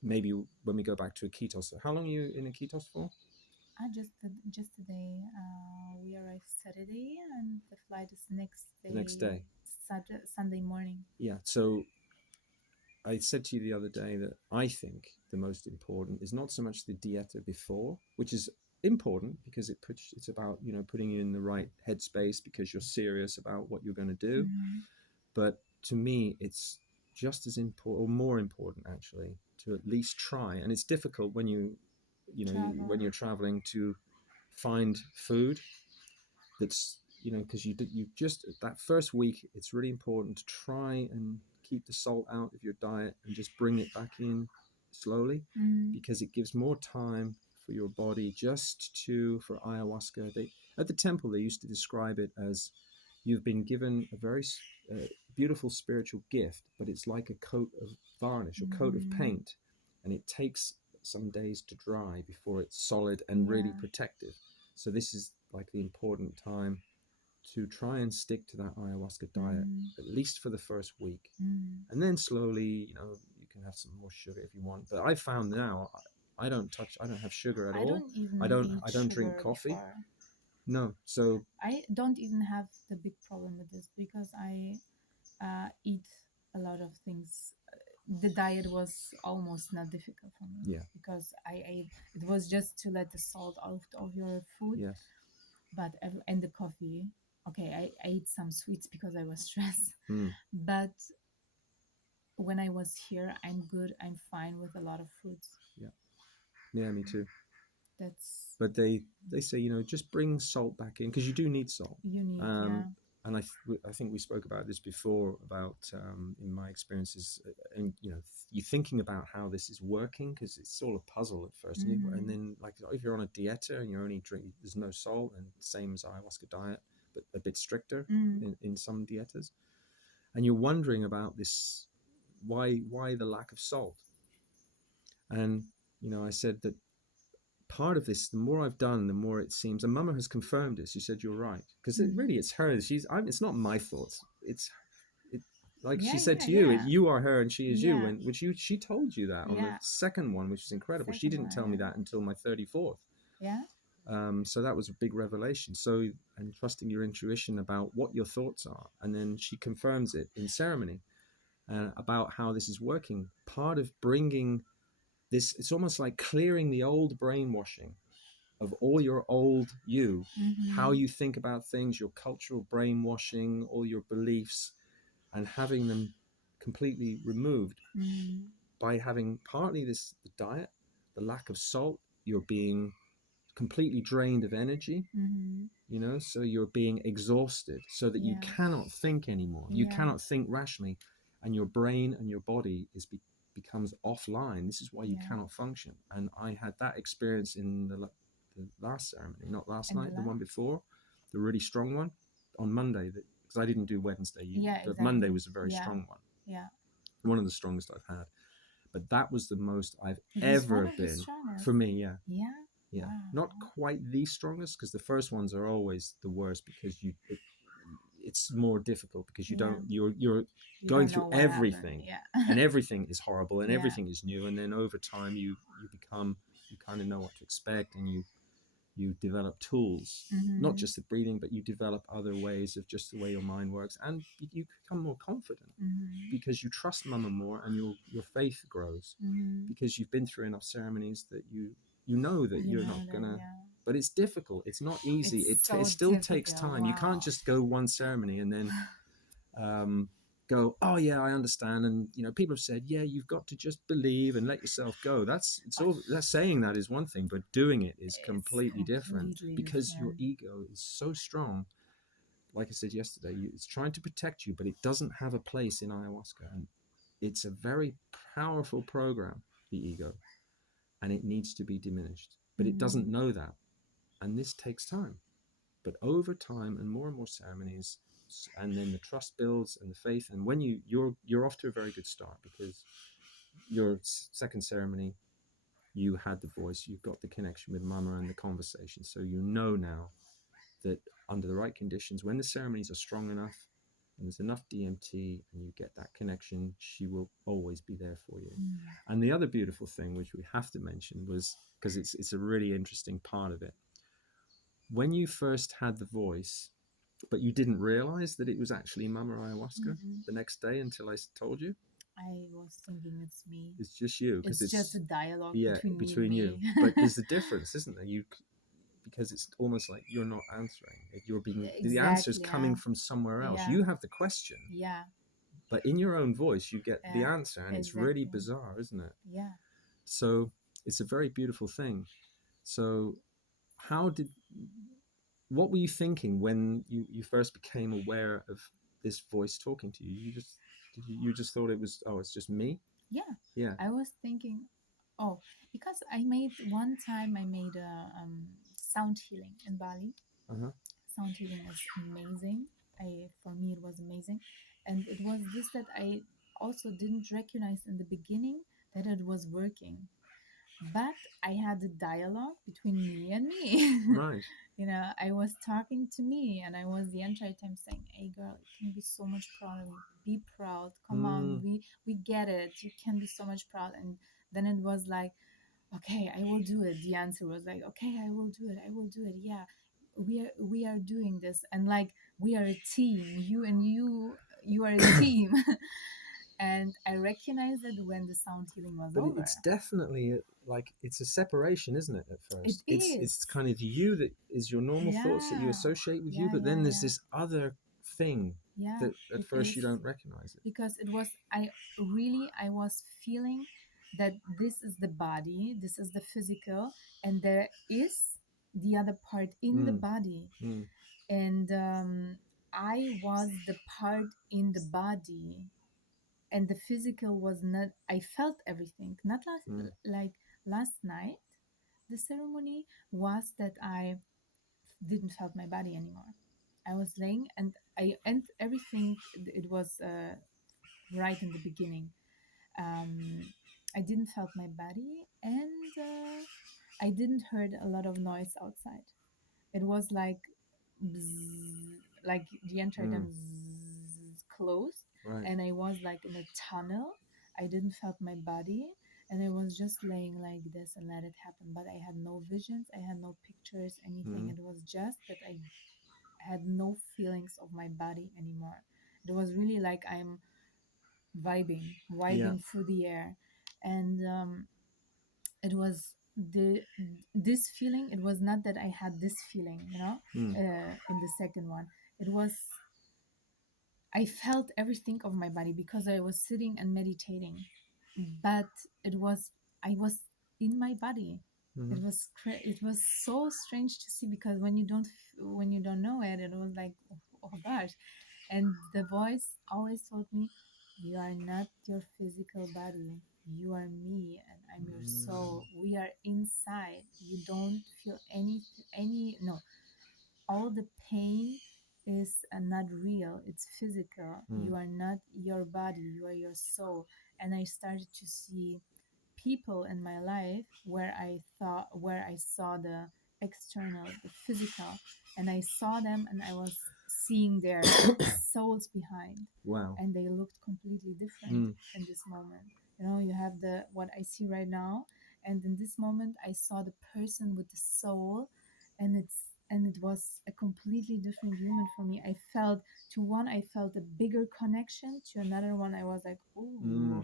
maybe when we go back to a ketos. How long are you in a ketos for? Just today. We arrived Saturday, and the flight is The next day. Sunday morning. Yeah. So I said to you the other day that I think the most important is not so much the dieta before, which is important because it's about, you know, putting you in the right headspace because you're serious about what you're going to do. But to me, it's just as important, or more important actually, to at least try. And it's difficult when when you're traveling, to find food that's, you know, because you just, that first week, it's really important to try and keep the salt out of your diet and just bring it back in slowly, because it gives more time for your body for ayahuasca. At the temple, they used to describe it as, you've been given a very beautiful spiritual gift, but it's like a coat of varnish or coat of paint, and it takes some days to dry before it's solid and really protective. So this is like the important time to try and stick to that ayahuasca diet, at least for the first week. And then slowly, you know, you can have some more sugar if you want. But I found now, I don't have sugar at all. I don't drink coffee. Before. No. So I don't even have the big problem with this, because I eat a lot of things. The diet was almost not difficult for me, because I ate. It was just to let the salt out of your food. Yes. But and the coffee. Okay, I ate some sweets because I was stressed. But when I was here, I'm good. I'm fine with a lot of fruits. Yeah, me too. But they say, you know, just bring salt back in, because you do need salt. You need, And I think we spoke about this before, about in my experiences, and you know, you thinking about how this is working, because it's all a puzzle at first, and then, like, if you're on a dieta and you're only drinking, there's no salt, and same as ayahuasca diet, but a bit stricter in some dietas, and you're wondering about this, why the lack of salt. And you know, I said that part of this, the more I've done, the more it seems, and Mama has confirmed this. She said, you're right, because it's hers. It's not my thoughts. She said to you, you are her and she is you, and she told you that on the second one, which is incredible. She didn't tell me that until my 34th. So that was a big revelation. So, and trusting your intuition about what your thoughts are. And then she confirms it in ceremony about how this is working. Part of bringing this, it's almost like clearing the old brainwashing of all your old you, how you think about things, your cultural brainwashing, all your beliefs, and having them completely removed by having partly this the diet, the lack of salt, you're being completely drained of energy, so you're being exhausted so that you cannot think anymore. You cannot think rationally, and your brain and your body becomes offline. This is why you cannot function. And I had that experience in the last ceremony, not last night, the one before, the really strong one on Monday, because I didn't do Wednesday. But Monday was a very strong one. One of the strongest I've had. But that was the most I've ever been for me. Yeah. Wow. Not quite the strongest, because the first ones are always the worst, because it's more difficult because you're going through everything and everything is horrible and everything is new, and then over time you kind of know what to expect, and you develop tools, not just the breathing, but you develop other ways of just the way your mind works, and you become more confident because you trust Mama more, and your faith grows because you've been through enough ceremonies that you know that you're not gonna. But it's difficult. It's not easy. It still takes time. You can't just go one ceremony and then go, oh yeah, I understand. And people have said, yeah, you've got to just believe and let yourself go. That's saying that is one thing, but doing it is completely different, because your ego is so strong. Like I said yesterday, it's trying to protect you, but it doesn't have a place in ayahuasca. And it's a very powerful program, the ego, and it needs to be diminished. But it doesn't know that. And this takes time. But over time and more ceremonies, and then the trust builds and the faith. And when you're off to a very good start, because your second ceremony, you had the voice, you've got the connection with Mama and the conversation. So now that under the right conditions, when the ceremonies are strong enough and there's enough DMT and you get that connection, she will always be there for you. And the other beautiful thing, which we have to mention, was, because it's a really interesting part of it, when you first had the voice, but you didn't realize that it was actually Mama Ayahuasca the next day until I told you. I was thinking it's me. It's just you. It's just a dialogue between you. But there's a difference, isn't there? Because it's almost like you're not answering. You're being the answer's coming from somewhere else. You have the question. Yeah. But in your own voice, you get the answer, and it's really bizarre, isn't it? Yeah. So it's a very beautiful thing. So what were you thinking when you first became aware of this voice talking to you? You just thought it was, it's just me? Yeah. I was thinking, because I made a sound healing in Bali. Sound healing is amazing. For me, it was amazing. And it was this that I also didn't recognize in the beginning that it was working. But I had a dialogue between me and me. Right. I was talking to me, and I was the entire time saying, hey girl, you can be so much proud of me. Be proud. Come on, we get it. You can be so much proud. And then it was like, okay, I will do it. The answer was like, okay, I will do it. Yeah, we are doing this, and like we are a team. You are a team. And I recognized that when the sound healing was over. But it's definitely it's a separation, isn't it? At first, it's kind of you that is your normal thoughts that you associate with you, but then there's this other thing that at first you don't recognize it. Because it was I was feeling that this is the body, this is the physical, and there is the other part in the body, and I was the part in the body. And the physical was not, I felt everything. Not like last night, the ceremony was that I didn't felt my body anymore. I was laying and everything, it was right in the beginning. I didn't felt my body, and I didn't heard a lot of noise outside. It was like bzzz, like the entire time closed, right. And I was like in a tunnel. I didn't felt my body, And I was just laying like this and let it happen. But I had no visions, I had no pictures, anything. It was just that I had no feelings of my body anymore. It was really like I'm vibing through the air. And it was this feeling. It was not that I had this feeling, in the second one. It was, I felt everything of my body because I was sitting and meditating, but I was in my body. It was so strange to see, because when you don't know it, it was like, oh gosh. And the voice always told me, you are not your physical body, you are me, and I'm your soul. We are inside. You don't feel any no, all the pain is not real, it's physical. You are not your body, you are your soul. And I started to see people in my life where I saw the external, the physical, and I saw them and I was seeing their souls behind. Wow. And they looked completely different in this moment. You have the what I see right now, and in this moment I saw the person with the soul, and it was a completely different human for me. I felt, to one, I felt a bigger connection. To another one, I was like, ooh,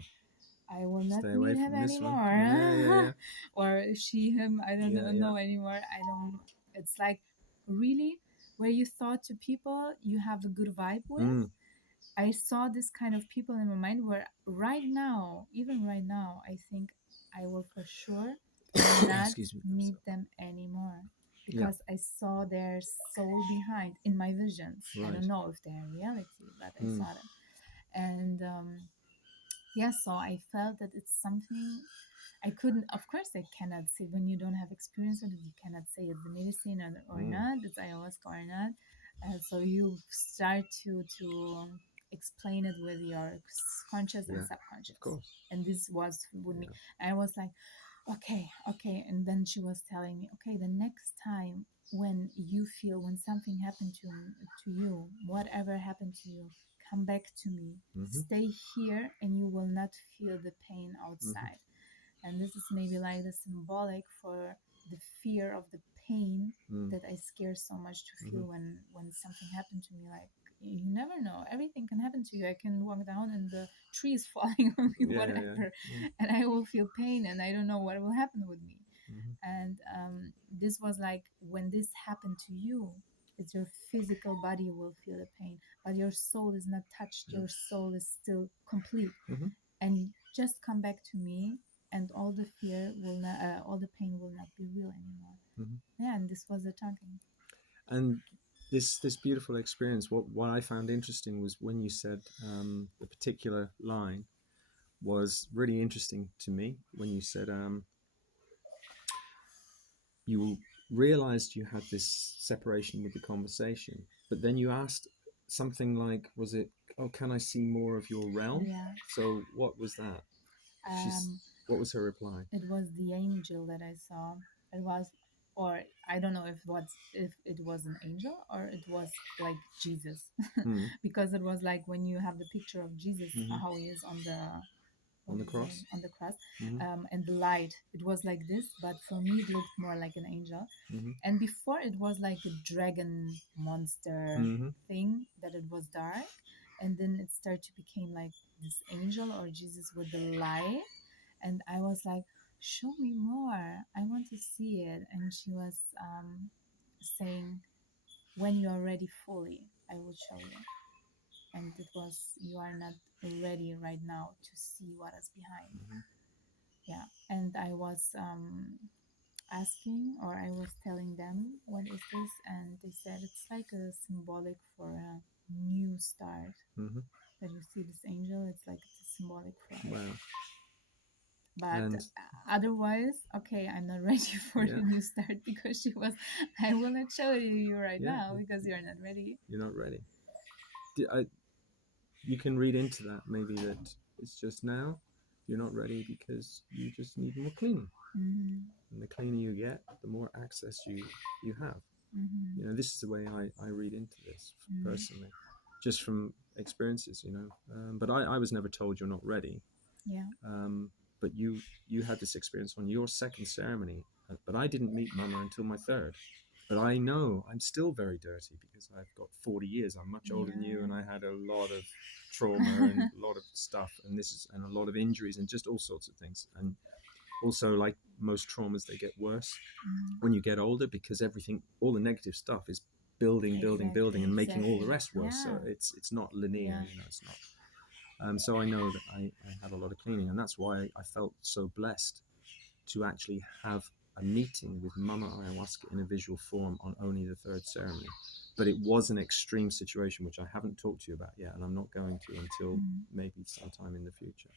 I will not Stay away meet him from this one. anymore. Yeah. Or she, him, I don't know anymore. I don't, it's like, really, where you thought to people you have a good vibe with. I saw this kind of people in my mind where right now, even right now, I think I will for sure not meet them anymore, because I saw their soul behind in my visions. I don't know if they're reality, but I saw them. And so I felt that it's something I couldn't, of course, I cannot say, when you don't have experience with it, you cannot say it's the medicine or not, it's ayahuasca or not. So you start to explain it with your conscious and subconscious. Of course. And this was with me. I was like, okay. And then she was telling me, okay, the next time when you feel, when something happened to you, whatever happened to you, come back to me. Stay here and you will not feel the pain outside. And this is maybe like the symbolic for the fear of the pain that I scare so much to feel when something happened to me. Like, you never know, everything can happen to you. I can walk down and the tree is falling on me, whatever, and I will feel pain and I don't know what will happen with me. And this was like, when this happened to you, it's your physical body will feel the pain, but your soul is not touched. Your soul is still complete. And just come back to me, and all the fear will not, all the pain will not be real anymore. And this was the talking. And this beautiful experience, what I found interesting was when you said the particular line was really interesting to me, when you said you realized you had this separation with the conversation, but then you asked something like, was it, oh, can I see more of your realm? So what was that? What was her reply? It was the angel that I saw. It was, or I don't know if it was an angel or it was like Jesus, because it was like when you have the picture of Jesus, how he is on the cross, and the light. It was like this, but for me it looked more like an angel. And before it was like a dragon monster thing, that it was dark, and then it started to become like this angel or Jesus with the light. And I was like, show me more, I want to see it. And she was saying, when you are ready fully, I will show you. And it was, you are not ready right now to see what is behind. And I was asking, or I was telling them, what is this? And they said it's like a symbolic for a new start. That you see this angel, it's like it's symbolic for it. Wow. But otherwise, okay, I'm not ready for the new start, because she was, I will not show you right now because you're not ready. You're not ready. You can read into that maybe that it's just now you're not ready because you just need more cleaning. And the cleaner you get, the more access you have. You know, this is the way I read into this personally, just from experiences, you know. But I was never told you're not ready. but you had this experience on your second ceremony, but I didn't meet Mama until my third. But I know I'm still very dirty because I've got 40 years. I'm much older than you, and I had a lot of trauma and a lot of stuff, and a lot of injuries and just all sorts of things. And also, like most traumas, they get worse when you get older because all the negative stuff is building, and making all the rest worse. So it's not linear, it's not. So I know that I had a lot of cleaning, and that's why I felt so blessed to actually have a meeting with Mama Ayahuasca in a visual form on only the third ceremony. But it was an extreme situation, which I haven't talked to you about yet, and I'm not going to until maybe sometime in the future,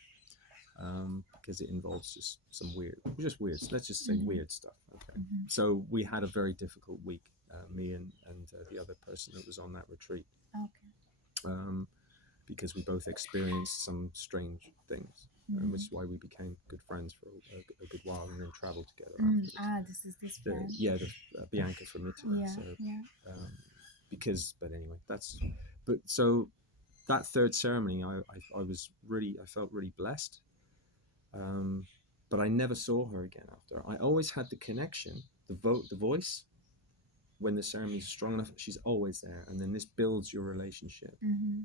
because it involves just some weird, let's just say weird stuff. Okay. So we had a very difficult week, me and the other person that was on that retreat. Okay. Because we both experienced some strange things, which is why we became good friends for a good while, and then traveled together. This is this friend. Bianca from Italy. But anyway, so that third ceremony, I felt really blessed, but I never saw her again after. I always had the connection, the voice. When the ceremony is strong enough, she's always there, and then this builds your relationship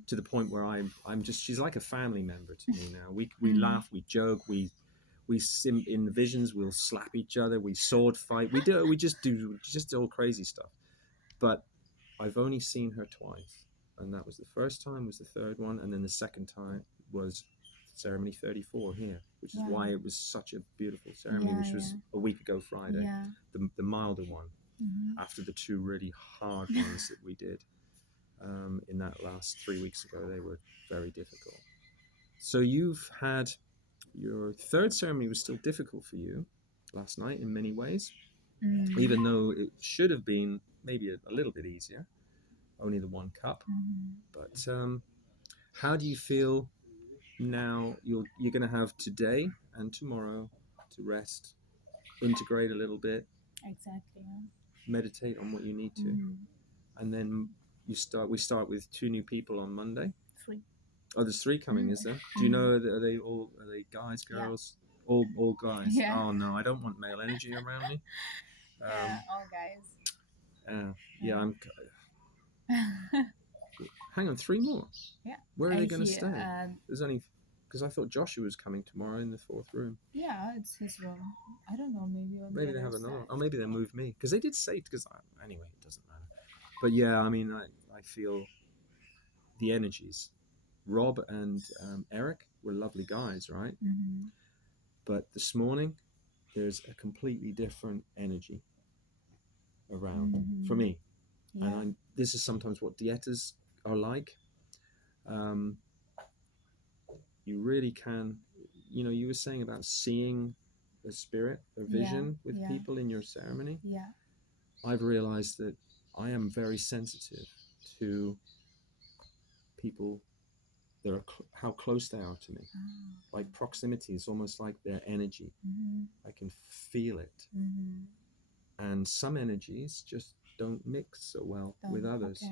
to the point where she's like a family member to me now. We laugh, we joke, we in the visions we'll slap each other, we sword fight, we just do all crazy stuff. But I've only seen her twice, and that was the first time, was the third one, and then the second time was ceremony 34 here, which is why it was such a beautiful ceremony, which was a week ago Friday, the milder one. After the two really hard ones that we did in that last 3 weeks ago. They were very difficult. So you've had your third ceremony was still difficult for you last night in many ways, even though it should have been maybe a little bit easier, only the one cup. But how do you feel now? You're going to have today and tomorrow to rest, integrate a little bit. Exactly. Meditate on what you need to, and then we start with 2 new people on Monday. 3. Oh, there's 3 coming, is there? Do you know, are they guys, girls? All guys. Oh no, I don't want male energy around me. All guys. I'm hang on, 3 more. Where are they going to stay? There's only, because I thought Joshua was coming tomorrow in the 4th room. It's his room. I don't know, maybe they have another, or maybe they moved me, because they did say, anyway, it doesn't matter. But I mean, I feel the energies. Rob and Eric were lovely guys, right? But this morning there's a completely different energy around for me, and this is sometimes what dietas are like. You really can, you were saying about seeing a spirit, a vision with people in your ceremony. I've realized that I am very sensitive to people that are how close they are to me. Like proximity is almost like their energy. I can feel it. And some energies just don't mix so well with others.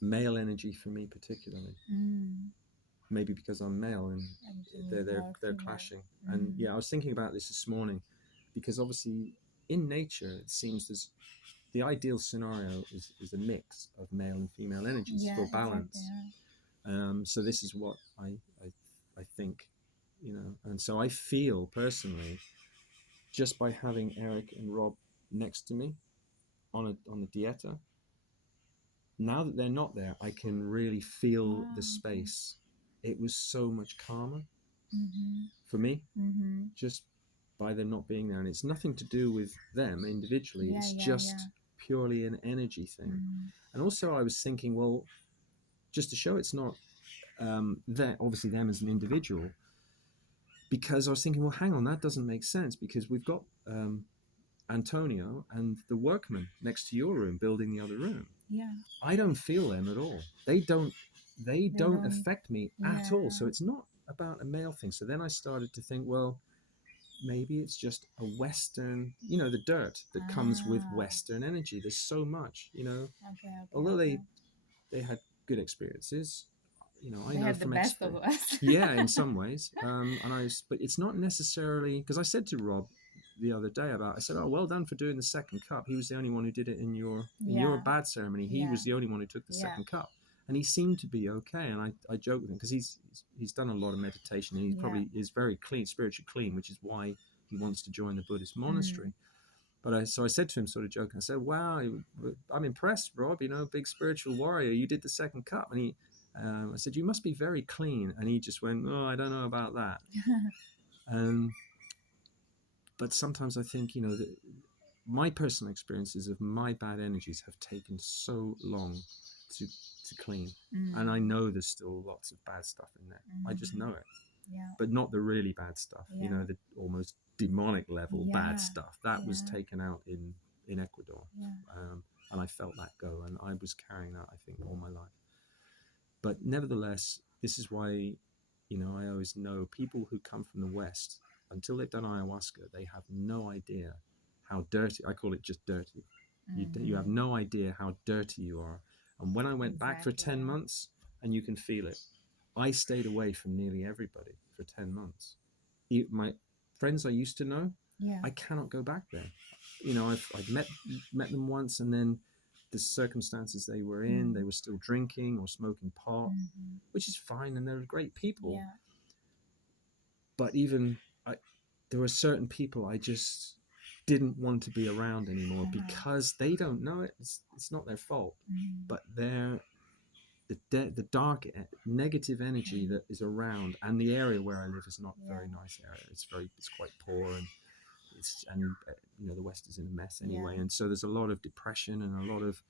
Male energy for me particularly. Maybe because I'm male and they're clashing. And I was thinking about this morning, because obviously in nature it seems the ideal scenario is a mix of male and female energies for balance. Exactly. So this is what I think, and so I feel personally, just by having Eric and Rob next to me on the dieta, now that they're not there, I can really feel the space. It was so much calmer for me, just by them not being there. And it's nothing to do with them individually. It's just purely an energy thing. And also I was thinking, well, just to show it's not obviously them as an individual, because I was thinking, well, hang on, that doesn't make sense, because we've got Antonio and the workman next to your room building the other room. I don't feel them at all. They don't affect me at all. So it's not about a male thing. So then I started to think, well, maybe it's just a Western, the dirt that comes with Western energy. There's so much, although they had good experiences, I They know had the from best of experience. us. Yeah, in some ways. But it's not necessarily, because I said to Rob the other day I said, oh, well done for doing the second cup. He was the only one who did it in your bad ceremony. He was the only one who took the second cup, and he seemed to be okay. And I joke with him because he's done a lot of meditation, and he probably is very clean, spiritually clean, which is why he wants to join the Buddhist monastery. But so I said to him, sort of joking, I said, wow, I'm impressed, Rob, big spiritual warrior. You did the second cup. And I said, you must be very clean. And he just went, oh, I don't know about that. But sometimes I think, my personal experiences of my bad energies have taken so long to clean. And I know there's still lots of bad stuff in there. I just know it. Yeah. But not the really bad stuff, the almost demonic level bad stuff. That was taken out in Ecuador. And I felt that go. And I was carrying that, I think, all my life. But nevertheless, this is why, I always know people who come from the West, until they've done ayahuasca, they have no idea how dirty, I call it just dirty. You have no idea how dirty you are. And when I went back for 10 months, and you can feel it, I stayed away from nearly everybody for 10 months. My friends I used to know, I cannot go back there. I've met them once, and then the circumstances they were in, they were still drinking or smoking pot, which is fine, and they're great people. Yeah. But even there were certain people I just didn't want to be around anymore because they don't know it. It's not their fault, but they're the dark negative energy that is around, and the area where I live is not a very nice area. It's quite poor, and the West is in a mess anyway, and so there's a lot of depression and a lot of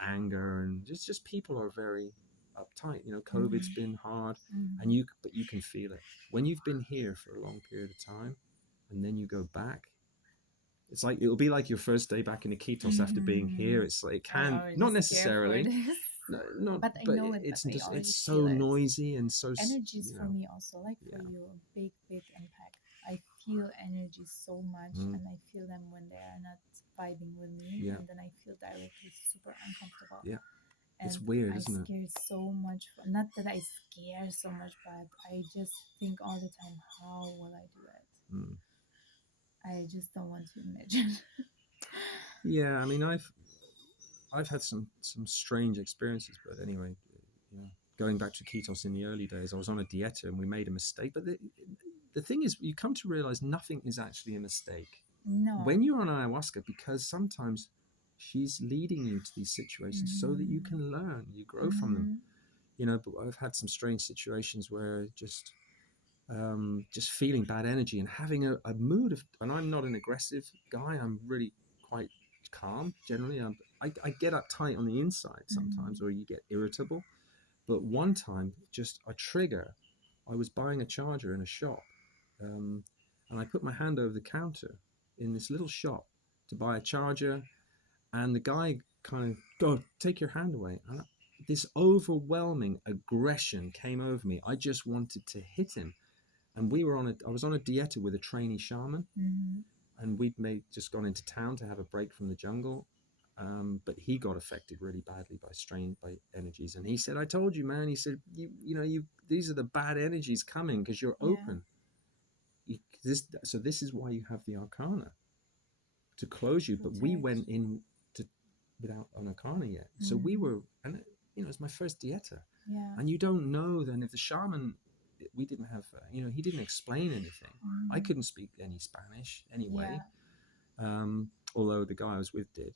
anger, and just people are very uptight. COVID's been hard, and you can feel it when you've been here for a long period of time, and then you go back. It's like it'll be like your first day back in Iquitos after being here. It's like it can not necessarily. No, but I know it's so noisy and so energies for me also, like for you, big impact. I feel energies so much, and I feel them when they are not vibing with me, and then I feel directly super uncomfortable. Yeah, and it's weird, isn't it? I scare so much. Not that I scare so much, but I just think all the time, how will I do it? I just don't want to imagine. Yeah, I mean, I've had some strange experiences, but anyway, going back to ketos in the early days, I was on a dieta and we made a mistake. But the thing is, you come to realize nothing is actually a mistake. No. When you're on ayahuasca, because sometimes she's leading you to these situations so that you can learn, you grow from them. But I've had some strange situations where just feeling bad energy and having a mood of, and I'm not an aggressive guy, I'm really quite calm generally. I get uptight on the inside sometimes, or you get irritable. But one time, just a trigger, I was buying a charger in a shop, and I put my hand over the counter in this little shop to buy a charger, and the guy kind of, go, take your hand away. And this overwhelming aggression came over me. I just wanted to hit him. And I was on a dieta with a trainee shaman, and we'd just gone into town to have a break from the jungle. But he got affected really badly by energies. And he said, I told you, man, he said, these are the bad energies coming because you're open. So this is why you have the arcana to close you. But we went in without an arcana yet. So we were, and it's my first dieta. Yeah. And you don't know then if the shaman, we didn't have, he didn't explain anything. I couldn't speak any Spanish anyway. Although the guy I was with did.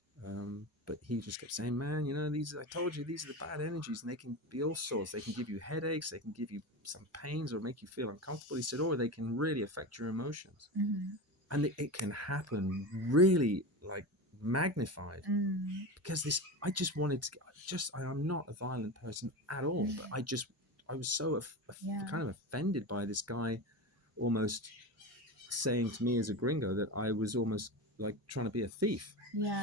But he just kept saying, man, I told you, these are the bad energies, and they can be all sorts. They can give you headaches, they can give you some pains or make you feel uncomfortable. He said, or they can really affect your emotions. And it can happen really like magnified. Because I just wanted to, I'm not a violent person at all, but I was so kind of offended by this guy almost saying to me as a gringo that I was almost like trying to be a thief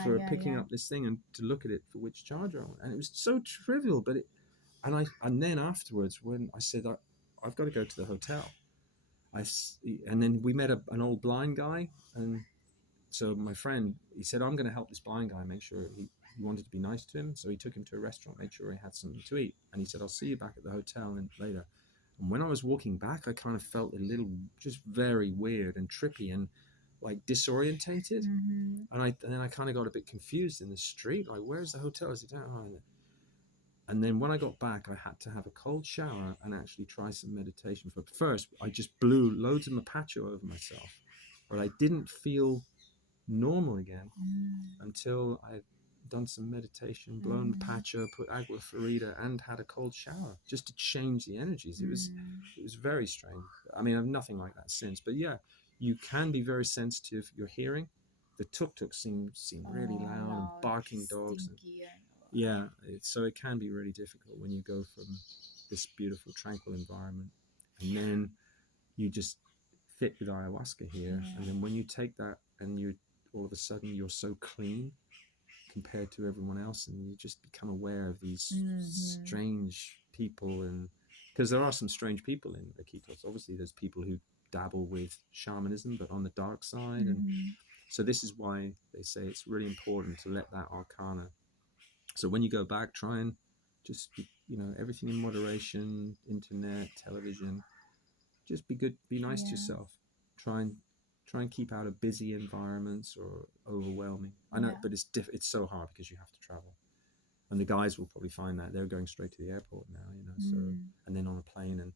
for picking up this thing and to look at it for which charger I want. And it was so trivial, but and then afterwards when I said I've got to go to the hotel, and then we met an old blind guy, and so my friend, he said, I'm going to help this blind guy make sure he wanted to be nice to him, so he took him to a restaurant, made sure he had something to eat, and he said, I'll see you back at the hotel and later. And when I was walking back, I kind of felt a little just very weird and trippy and like disorientated. And then I kind of got a bit confused in the street, like, where's the hotel? I said, oh. And then when I got back, I had to have a cold shower and actually try some meditation. First, I just blew loads of mapacho over myself, but I didn't feel normal again until I'd done some meditation, blown mapacho, put agua florida, and had a cold shower just to change the energies. It was very strange. I mean, I've nothing like that since. But yeah, you can be very sensitive. Your hearing, the tuk-tuk seem really loud and barking dogs. Yeah, so it can be really difficult when you go from this beautiful, tranquil environment, and then you just fit with ayahuasca here, and then when you take that, and you all of a sudden you're so clean compared to everyone else, and you just become aware of these strange people, and because there are some strange people in Iquitos. Obviously, there's people who dabble with shamanism, but on the dark side, and so this is why they say it's really important to let that arcana. So when you go back, try and just be, everything in moderation, internet, television, just be good, be nice to yourself. Try and keep out of busy environments or overwhelming. I know, but it's so hard because you have to travel. And the guys will probably find that they're going straight to the airport now, so, and then on a plane, and,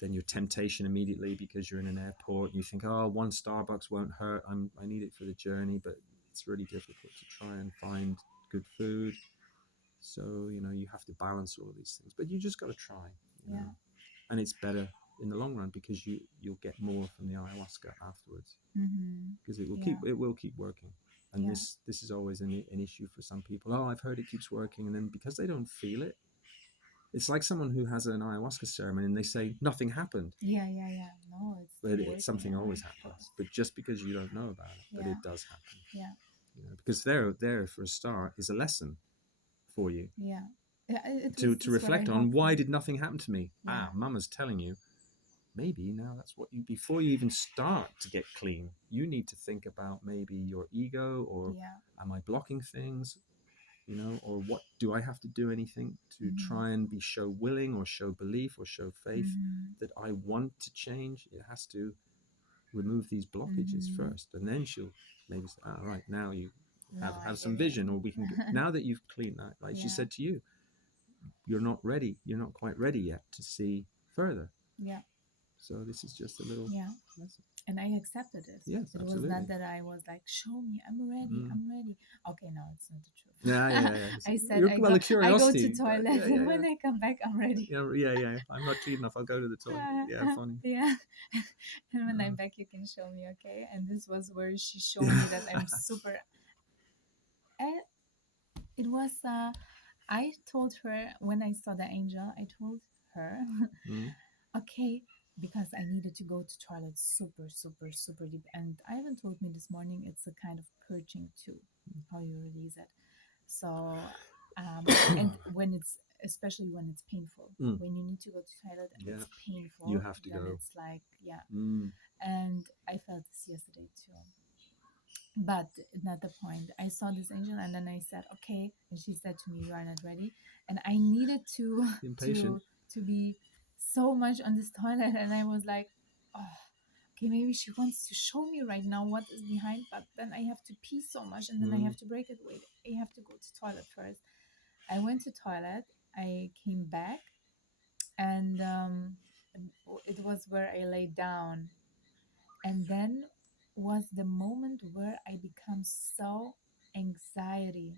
then your temptation immediately because you're in an airport and you think, oh, one Starbucks won't hurt. I need it for the journey, but it's really difficult to try and find good food. So, you have to balance all of these things, but you just got to try, know? And it's better in the long run because you'll get more from the ayahuasca afterwards, because it will keep working. And this is always an issue for some people. Oh, I've heard it keeps working, and then because they don't feel it, it's like someone who has an ayahuasca ceremony and they say nothing happened. No, but something always happens. But just because you don't know about it, but it does happen. Because there for a start is a lesson for you. To reflect on, why did nothing happen to me? Mama's telling you. Maybe now that's what you, before you even start to get clean, you need to think about maybe your ego, or am I blocking things, or what do I have to do anything to try and show willing or show belief or show faith that I want to change. It has to remove these blockages first, and then she'll maybe say, right, now you have some vision, or we can now that you've cleaned that, like she said to you, you're not quite ready yet to see further. So this is just a little lesson. And I accepted it. Yes, it absolutely. was not that I was like, show me, I'm ready. Okay, no, it's not the truth. Yeah. I said, I go to toilet, and when I come back, I'm ready. Yeah. I'm not clean enough. I'll go to the toilet. Funny. And when I'm back, you can show me, okay? And this was where she showed me that I'm super. It was. I told her when I saw the angel. I told her, okay, because I needed to go to toilet super, super, super deep. And Ivan told me this morning it's a kind of purging too, how you release it. So, and especially when it's painful, when you need to go to toilet and it's painful, you have to go. It's like, and I felt this yesterday too. But not the point. I saw this angel, and then I said, okay. And she said to me, you are not ready. And I needed to be so much on this toilet. And I was like, oh, okay, maybe she wants to show me right now what is behind. But then I have to pee so much, and then I have to break it. Wait, I have to go to toilet first. I went to toilet. I came back. And it was where I lay down. And then was the moment where I become so anxiety.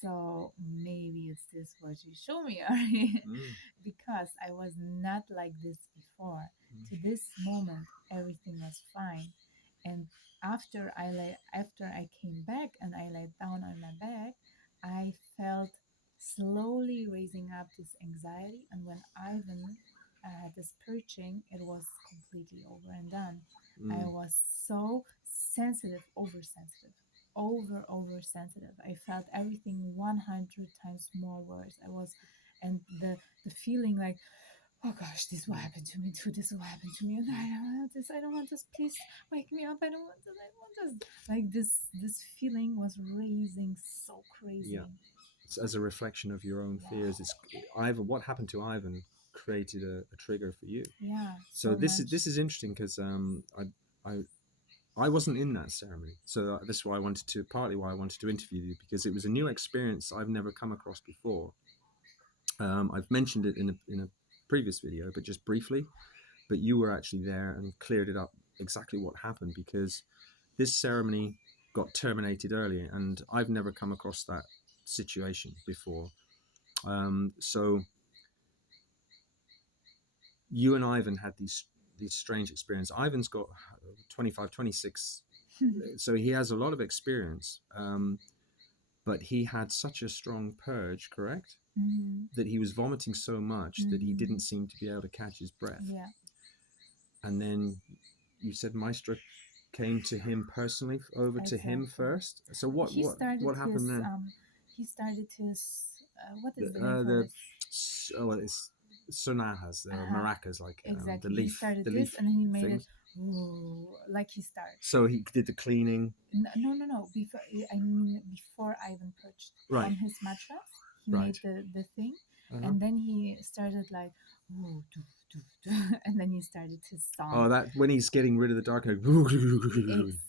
So maybe it's this what you show me, Ari, because I was not like this before. To this moment, everything was fine, and after I came back and I lay down on my back, I felt slowly raising up this anxiety, and when Ivan had this purging, it was completely over and done. I was so sensitive, oversensitive, oversensitive. I felt everything 100 times more worse. I was, and the feeling like, oh gosh, this will happen to me too. This will happen to me. And I don't want this. I don't want this. Please wake me up. I don't want this. I don't want this. Like this feeling was raising so crazy. Yeah. It's as a reflection of your own fears. It's Ivan. What happened to Ivan created a trigger for you. Yeah. So this is interesting because I wasn't in that ceremony. So this is why partly why I wanted to interview you, because it was a new experience I've never come across before. I've mentioned it in a previous video, but just briefly. But you were actually there and cleared it up exactly what happened, because this ceremony got terminated early, and I've never come across that situation before. So you and Ivan had these strange experiences. Ivan's got 25, 26, so he has a lot of experience. But he had such a strong purge, correct? Mm-hmm. That he was vomiting so much that he didn't seem to be able to catch his breath. Yeah. And then you said Maestro came to him personally, over to him first. So what happened then? He started his what is the name for it? It's sonajas, maracas, like exactly. the leaf. He started the this leaf and he made things. it like he started. So he did the cleaning. No. Before Ivan perched on his mattress, he made the thing, and then he started like, and then he started his song. Oh, that when he's getting rid of the dark energy.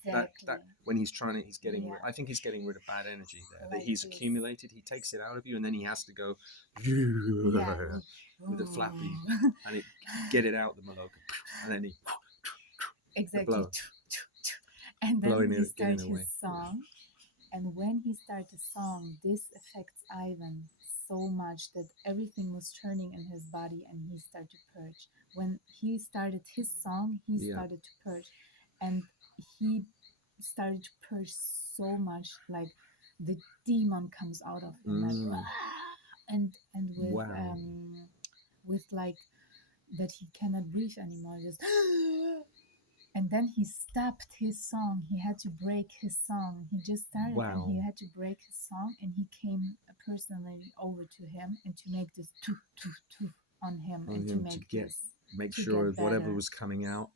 Exactly. That when he's getting rid, I think he's getting rid of bad energy there that he's accumulated. He takes it out of you, and then he has to go with a flappy and get it out the maloka, and then he exactly. And then he starts his song, and when he starts the song, this affects Ivan so much that everything was turning in his body, and he started to purge. When he started his song, he started to purge, and he started to purge so much, like the demon comes out of him, like, and with like that he cannot breathe anymore, just. And then he stopped his song. He had to break his song. He just started and he had to break his song, and he came personally over to him and to make this toof on him, and to make sure whatever was coming out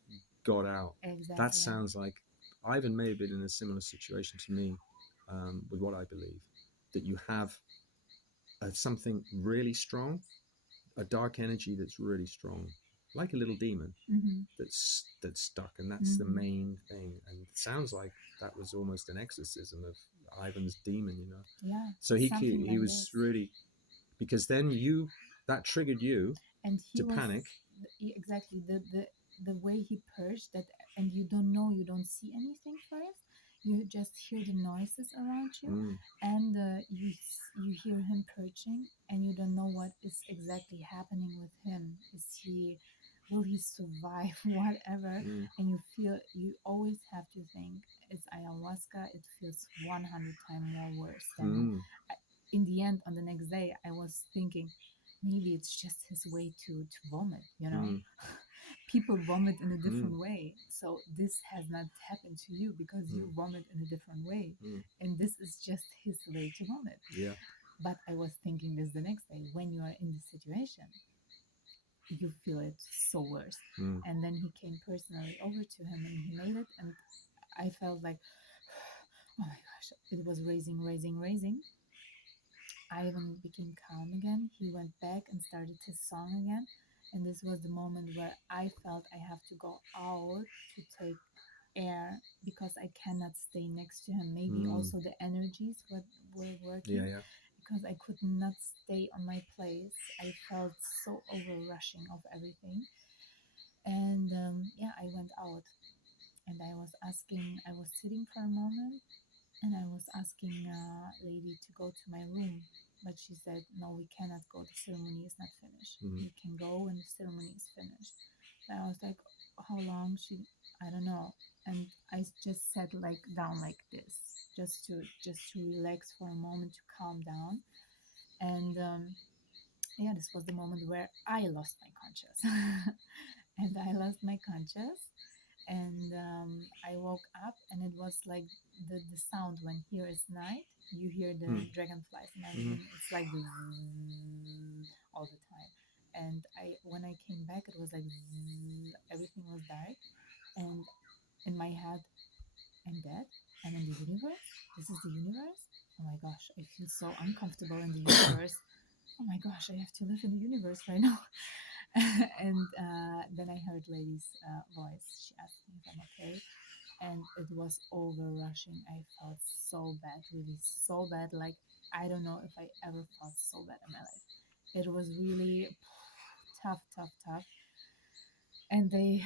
got out. Exactly. That sounds like Ivan may have been in a similar situation to me, with what I believe, that you have something really strong, a dark energy that's really strong, like a little demon that's stuck, and that's the main thing. And it sounds like that was almost an exorcism of Ivan's demon, you know. Yeah. So he was really, because then that triggered you and to panic. Exactly. The way he purged that, and you don't see anything first. You just hear the noises around you, and you hear him purging, and you don't know what is exactly happening with him. Will he survive? Whatever, and you always have to think it's ayahuasca. It feels 100 times more worse than. In the end, on the next day, I was thinking maybe it's just his way to vomit. You know. People vomit in a different way, so this has not happened to you because you vomit in a different way, and this is just his way to vomit. Yeah. But I was thinking this the next day, when you are in this situation, you feel it so worse. And then he came personally over to him, and he made it, and I felt like, oh my gosh, it was raising. Ivan became calm again. He went back and started his song again. And this was the moment where I felt I have to go out to take air because I cannot stay next to him. Maybe also the energies were working, because I could not stay on my place. I felt so overrushing of everything. And I went out, and I was sitting for a moment, and I was asking a lady to go to my room. But she said, no, we cannot go. The ceremony is not finished. You can go when the ceremony is finished. And I was like, how long? I don't know. And I just sat down like this, just to relax for a moment, to calm down. And this was the moment where I lost my conscious. And I lost my conscious. And I woke up, and it was like the sound when here is night, you hear the dragonflies in my room. It's like all the time. And when I came back, it was like zzz, everything was dark, and in my head, I'm dead. I'm in the universe. This is the universe. Oh my gosh, I feel so uncomfortable in the universe. Oh my gosh, I have to live in the universe right now. And then I heard lady's voice. She asked me if I'm okay, and it was over rushing. I felt so bad, really so bad. Like I don't know if I ever felt so bad in my life. It was really tough, tough, tough. And they,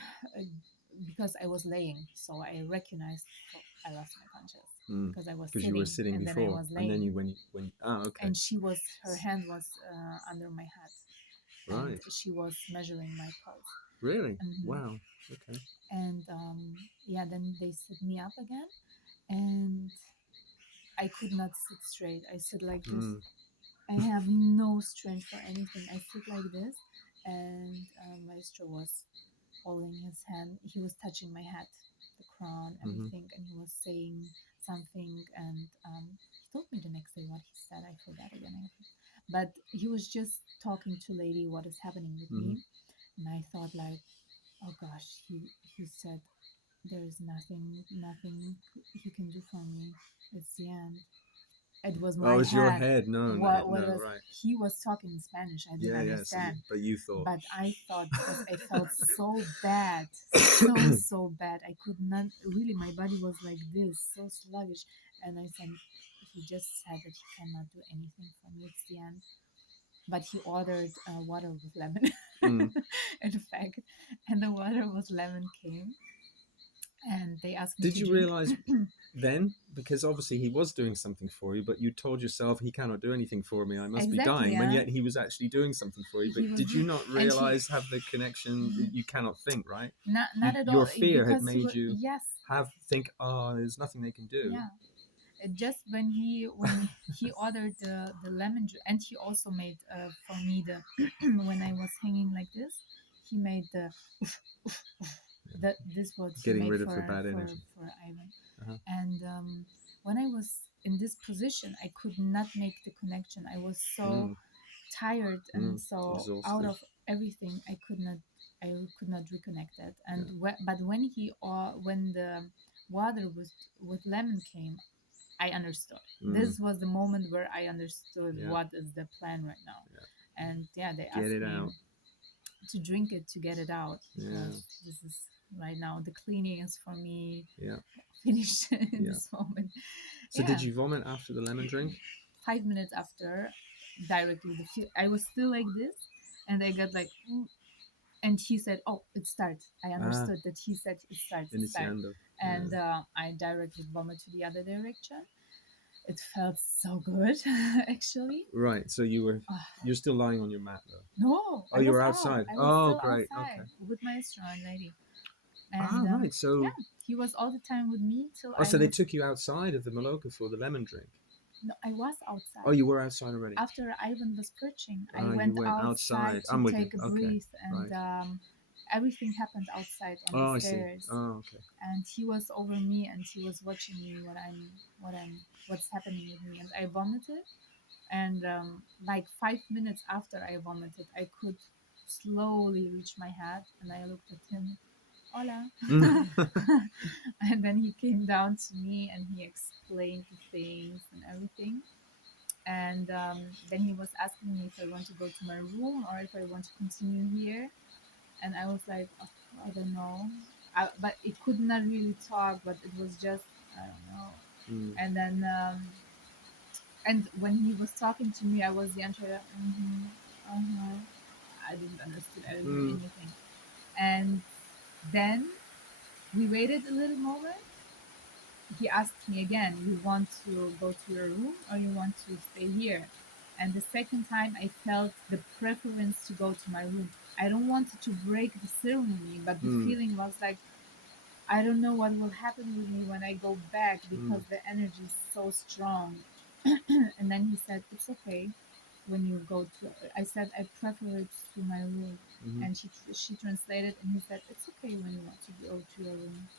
because I was laying, so I recognized. Oh, I lost my conscious because I was Because sitting, you were sitting and before, then I was laying, and then you when okay, and her hand was under my head, and right, she was measuring my pulse. really, Mm-hmm. wow, okay, And yeah, then they sit me up again, and I could not sit straight. I sit like this. I have no strength for anything. I sit like this, and Maestro was holding his hand. He was touching my head, the crown, everything, and he was saying something. And he told me the next day what he said. I forgot again. But he was just talking to lady what is happening with me, and I thought like, oh gosh, he said there is nothing he can do for me. It's the end. It was my oh, it's your head. head, no, What no, was right, he was talking in Spanish? I didn't understand. but you thought, But I thought because I felt so bad, so bad. I could not really. My body was like this, so sluggish. And I said, he just said that he cannot do anything for me. It's the end. But he ordered water with lemon, in fact, and the water with lemon came, and they asked me did to you drink. realize then, because obviously he was doing something for you, but you told yourself he cannot do anything for me, I must be Exactly, dying, when yeah. yet he was actually doing something for you. He But was did you doing- not and he- realize, have the connection that you cannot think, right? Not at all. Your fear had Because he made was, you yes, think, oh, there's nothing they can do. yeah. Just when he ordered the lemon juice, and he also made for me the when I was hanging like this, he made the that this what he Getting made rid of for the bad energy. for Ivan. Uh-huh. And when I was in this position, I could not make the connection. I was so tired and so Exhausted. out of everything. I could not reconnect it. And but when when the water with lemon came, I understood. This was the moment where I understood what is the plan right now. And yeah, they Get asked it me out. to drink it to get it out, because Yeah. this is right now the cleaning is for me Yeah. finished in this moment. So did you vomit after the lemon drink? 5 minutes after, directly I was still like this, and I got like, and he said, "Oh, it starts." I understood that he said it starts. It starts. And I directly vomit to the other direction. It felt so good, actually. Right. So you're still lying on your mat though. No. Oh, you were outside. I was still great. outside Okay. with my restaurant lady. And right. So yeah, he was all the time with me till so they took you outside of the Maloka for the lemon drink. No, I was outside. Oh, you were outside already. After Ivan was perching, I went outside to I'm with take you. a breath, and everything happened outside on the stairs. I see. Oh, okay. And he was over me, and he was watching me what's happening with me, and I vomited. And like 5 minutes after I vomited, I could slowly reach my head, and I looked at him. Hola. And then he came down to me and he explained the things and everything. And then he was asking me if I want to go to my room or if I want to continue here. And I was like, oh, I don't know. But it could not really talk, but it was just, I don't know. And then, and when he was talking to me, I was the answer, I didn't understand anything. And then we waited a little moment. He asked me again, you want to go to your room or you want to stay here? And the second time I felt the preference to go to my room. I don't want to break the ceremony, but the feeling was like, I don't know what will happen with me when I go back, because the energy is so strong. And then he said, it's okay when you go to, I said, I prefer it to my room. And she translated and he said, it's okay when you want to go to your room.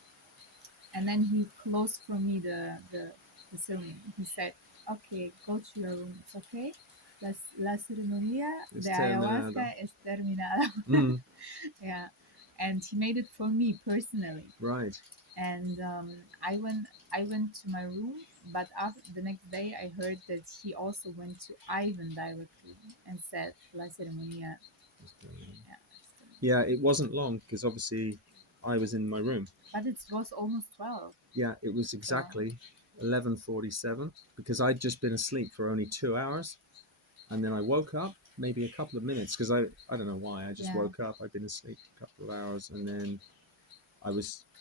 And then he closed for me the ceremony. He said, okay, go to your room, it's okay. La ceremonia It's de terminado. ayahuasca es terminada. Mm, Yeah, and he made it for me personally. right. And I went to my room, but after the next day I heard that he also went to Ivan directly and said La ceremonia. Yeah, Yeah, it wasn't long because obviously I was in my room. but it was almost 12. Yeah, it was So exactly 11:47 because I'd just been asleep for only 2 hours, and then I woke up maybe a couple of minutes because I don't know why I just yeah, woke up. I'd been asleep a couple of hours, and then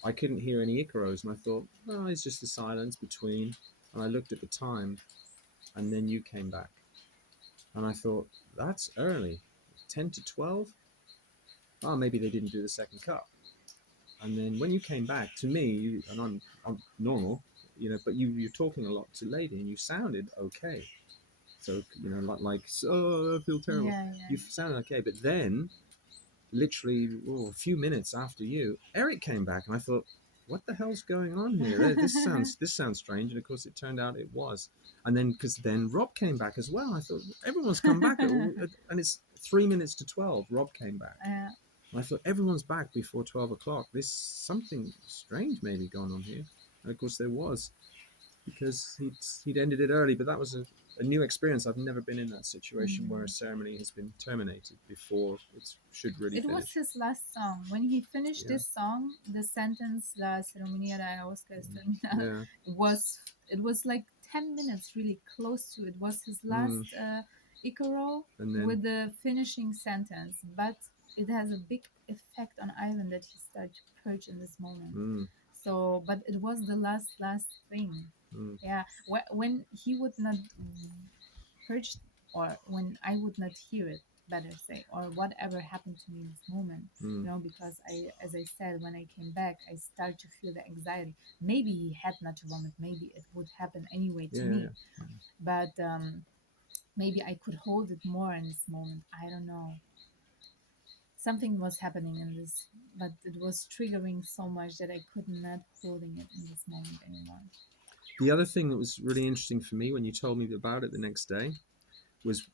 I couldn't hear any icaros, and I thought, oh, it's just the silence between. And I looked at the time, and then you came back, and I thought that's early, 10 to 12. Oh, maybe they didn't do the second cup. And then when you came back to me, and I'm normal, but you're talking a lot to lady, and you sounded okay. So like so I feel terrible. yeah, You sounded okay, but then literally a few minutes after you, Eric came back, and I thought, what the hell's going on here? This sounds strange, and of course it turned out it was. And then because then Rob came back as well. I thought everyone's come back, and it's 3 minutes to 12. Rob came back. yeah. I thought everyone's back before 12 o'clock. There's something strange maybe going on here. And of course there was, because he'd ended it early. But that was a new experience. I've never been in that situation where a ceremony has been terminated before it should really It finish. was his last song. When he finished Yeah. this song, the sentence La ceremonia de ayahuasca es terminada Yeah. was like 10 minutes, really close to it. Was his last Icaro And then with the finishing sentence. But it has a big effect on Ivan that he started to purge in this moment. So, but it was the last thing. Yeah, when he would not purge, or when I would not hear it, better say, or whatever happened to me in this moment, because as I said, when I came back, I started to feel the anxiety. Maybe he had not to vomit, maybe it would happen anyway to me, but maybe I could hold it more in this moment. I don't know. Something was happening in this, but it was triggering so much that I could not holding it in this moment anymore. The other thing that was really interesting for me when you told me about it the next day was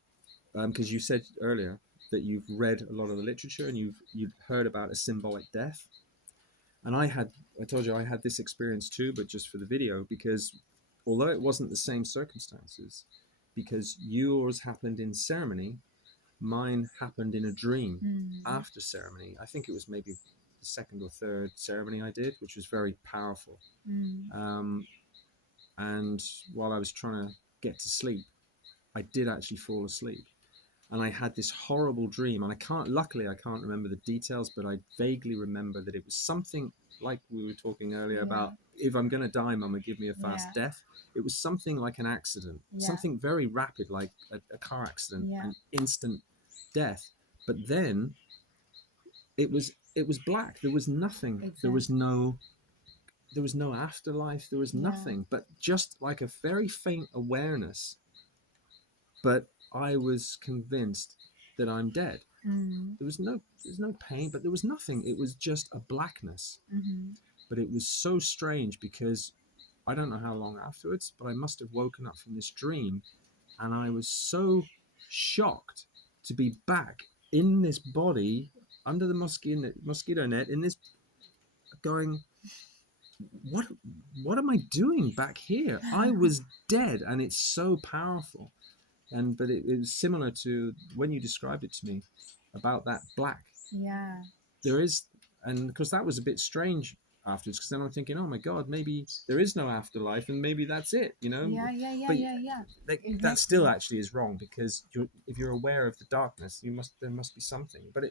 because you said earlier that you've read a lot of the literature and you've heard about a symbolic death. And I told you I had this experience too, but just for the video, because although it wasn't the same circumstances, because yours happened in ceremony, mine happened in a dream after ceremony. I think it was maybe the second or third ceremony I did, which was very powerful. And while I was trying to get to sleep, I did actually fall asleep. And I had this horrible dream, and luckily I can't remember the details, but I vaguely remember that it was something like we were talking earlier about, if I'm going to die, Mama, give me a fast death. It was something like an accident, something very rapid, like a car accident, an instant death. But then it was black. There was nothing. Exactly. There was no afterlife. There was nothing, but just like a very faint awareness. But I was convinced that I'm dead. There's no pain, but there was nothing. It was just a blackness. But it was so strange because I don't know how long afterwards, but I must have woken up from this dream, and I was so shocked to be back in this body under the mosquito net in this, going, what am I doing back here? I was dead, and it's so powerful. But it was similar to when you described it to me about that black. Yeah. There is, and because that was a bit strange afterwards, because then I'm thinking, oh my God, maybe there is no afterlife, and maybe that's it, Yeah. But exactly. That still actually is wrong, because if you're aware of the darkness, there must be something. But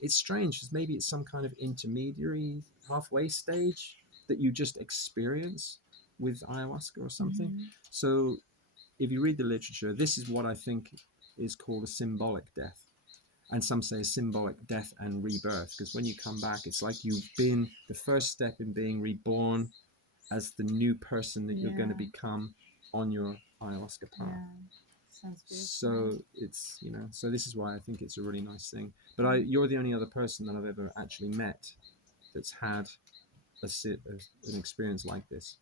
it's strange, because maybe it's some kind of intermediary halfway stage that you just experience with ayahuasca or something. So if you read the literature, this is what I think is called a symbolic death. And some say symbolic death and rebirth, because when you come back, it's like you've been the first step in being reborn as the new person that you're going to become on your ayahuasca path. Sounds beautiful. So it's, so this is why I think it's a really nice thing. But you're the only other person that I've ever actually met that's had an experience like this.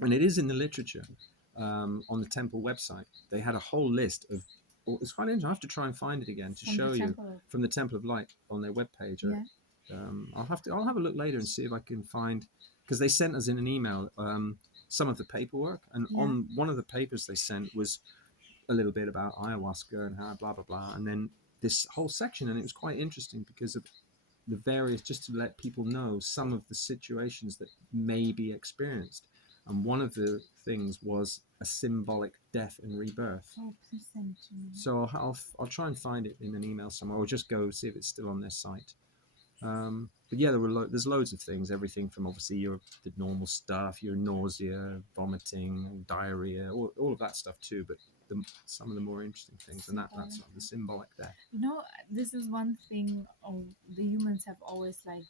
And it is in the literature. On the temple website, they had a whole list of it's quite interesting. I have to try and find it again to From show the you Temple. from the Temple of Light on their webpage. Yeah. I'll have a look later and see if I can find, because they sent us in an email some of the paperwork, and Yeah. on one of the papers they sent was a little bit about ayahuasca and how blah blah blah, and then this whole section, and it was quite interesting because of the various, just to let people know some of the situations that may be experienced. And one of the things was a symbolic death and rebirth. Oh, please send it to me. So I'll try and find it in an email somewhere, or just go see if it's still on their site. But yeah, there's loads of things, everything from obviously the normal stuff, your nausea, vomiting, diarrhea, all of that stuff too. But some of the more interesting things, and that's sort of the symbolic death. You know, this is one thing the humans have always, like,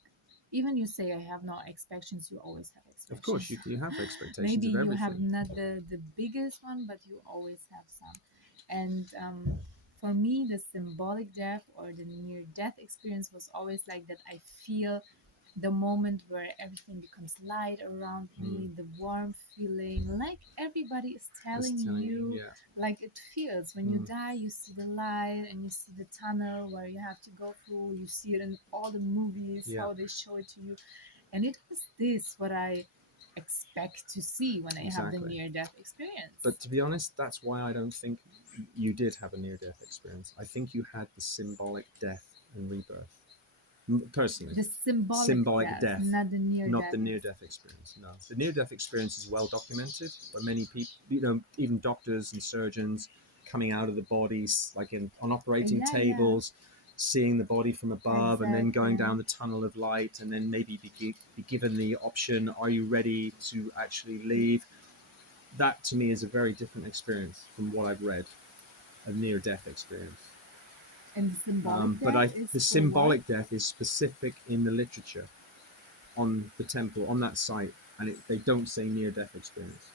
even you say I have no expectations, you always have expectations. Of course, you have expectations. Maybe of everything. You have not the biggest one, but you always have some. And for me, the symbolic death or the near death experience was always like that. I feel the moment where everything becomes light around me, the warm feeling, like everybody is telling you, yeah. like it feels when you die, you see the light and you see the tunnel where you have to go through. You see it in all the movies, how they show it to you. And it was this what I expect to see when I have the near-death experience. But to be honest, that's why I don't think you did have a near-death experience. I think you had the symbolic death and rebirth. Personally, the symbolic death, not the near-death experience. No, the near-death experience is well documented by many people. You know, even doctors and surgeons coming out of the bodies, like on operating tables, seeing the body from above, and then going down the tunnel of light, and then maybe be given the option: are you ready to actually leave? That to me is a very different experience from what I've read, a near-death experience. And the symbolic death the symbolic death is specific in the literature on the temple, on that site, and they don't say near-death experience.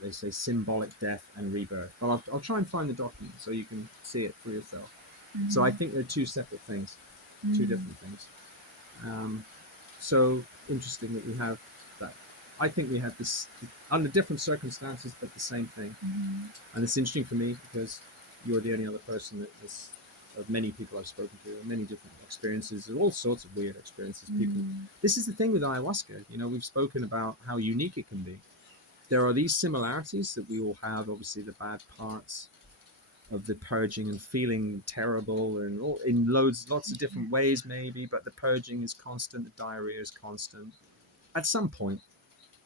They say symbolic death and rebirth. But I'll try and find the document so you can see it for yourself. Mm-hmm. So I think they're two separate things, two different things. So interesting that we have that. I think we had this under different circumstances, but the same thing. Mm-hmm. And it's interesting for me because you're the only other person that has, of many people I've spoken to, many different experiences, all sorts of weird experiences. People. This is the thing with ayahuasca. You know, we've spoken about how unique it can be. There are these similarities that we all have. Obviously, the bad parts of the purging and feeling terrible, and in lots of different ways, maybe. But the purging is constant. The diarrhea is constant. At some point,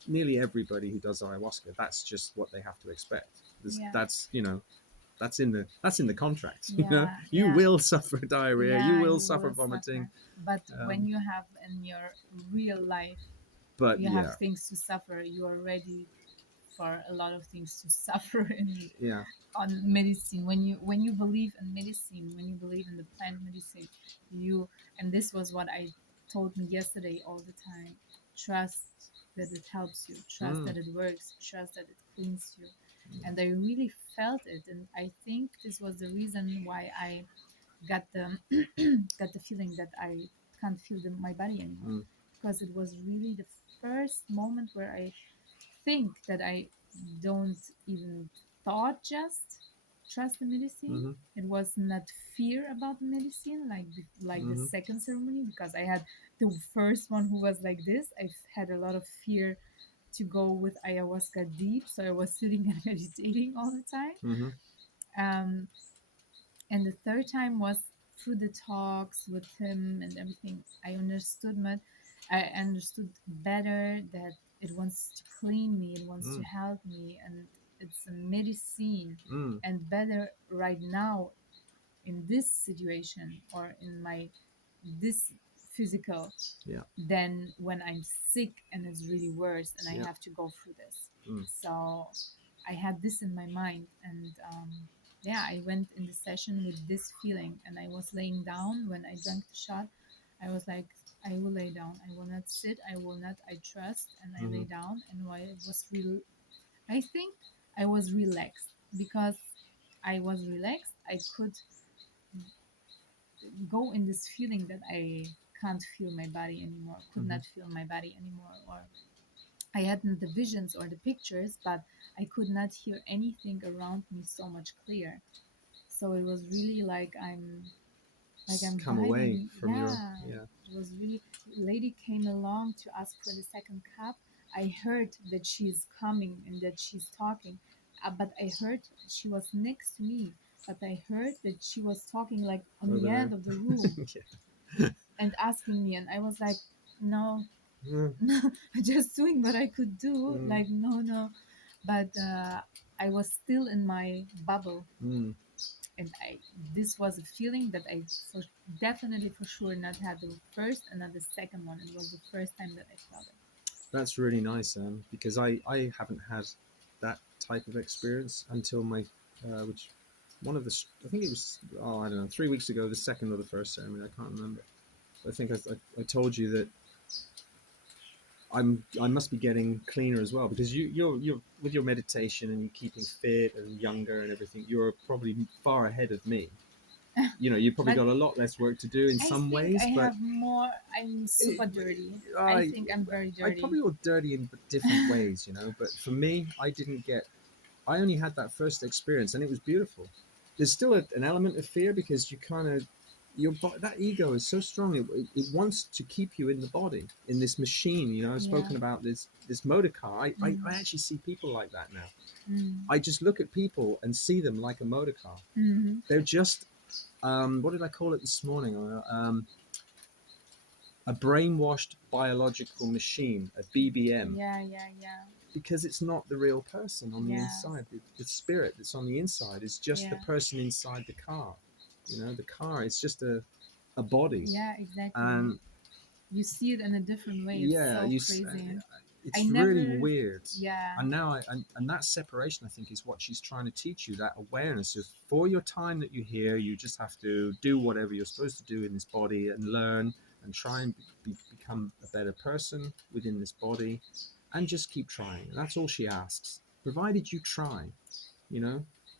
nearly everybody who does ayahuasca, that's just what they have to expect. That's that's in the contract. You will suffer diarrhea, you will suffer vomiting. But when you have in your real life, you have things to suffer, you are ready for a lot of things to suffer on medicine. When you believe in medicine, when you believe in the plant medicine, and this was what I told me yesterday all the time: trust that it helps you, trust that it works, trust that it cleans you. And I really felt it, and I think this was the reason why I got the got the feeling that I can't feel my body anymore, because it was really the first moment where I think that I don't even thought just trust the medicine. It was not fear about the medicine like the second ceremony, because I had the first one who was like this. I've had a lot of fear to go with ayahuasca deep, so I was sitting and meditating all the time. And the third time was through the talks with him and everything. I understood better that it wants to clean me, it wants to help me, and it's a medicine. And better right now in this situation, or in my this physical, than when I'm sick and it's really worse and I have to go through this. So I had this in my mind, and I went in the session with this feeling, and I was laying down when I drank the shot. I was like, I will lay down, I will not sit, I will not, I trust. And I lay down, and while it was real, I think I was relaxed. Because I was relaxed, I could go in this feeling that I can't feel my body anymore, could not feel my body anymore, or I hadn't the visions or the pictures, but I could not hear anything around me so much clear. So it was really like I'm come away vibing. from your It was really. Lady came along to ask for the second cup. I heard that she's coming and that she's talking, but I heard she was next to me. But I heard that she was talking like on over the there. end of the room and asking me, and I was like, no, Mm, no, just doing what I could do. mm, Like no, but I was still in my bubble, mm. and this was a feeling that I for definitely for sure not had the first and not the second one. It was the first time that I felt it. That's really nice, because I haven't had that type of experience until my which one of the I think it was I don't know 3 weeks ago, the second or the first ceremony, I can't remember. I think I told you that I must be getting cleaner as well, because you're with your meditation and you keeping fit and younger and everything. You're probably far ahead of me. You've probably But got a lot less work to do in I some think I ways, but have more. I'm super dirty. I I think I'm very I dirty. probably all dirty in different ways, But for me, I only had that first experience, and it was beautiful. There's still an element of fear, because you kind of that ego is so strong. It wants to keep you in the body, in this machine. I've Yeah. spoken about this motor car. I actually see people like that now. I just look at people and see them like a motor car. Mm-hmm. They're just what did I call it this morning? A brainwashed biological machine, a BBM. Yeah. Because it's not the real person on the Yeah. inside. The spirit that's on the inside is just the Yeah. person inside the car. The car is just a body. Yeah, exactly. And You see it in a different way. It's yeah, so crazy. it's I really never. weird. Yeah. And now and that separation, I think, is what she's trying to teach you. That awareness of, for your time that you're here, you just have to do whatever you're supposed to do in this body and learn and try and become a better person within this body, and just keep trying. And that's all she asks, provided you try.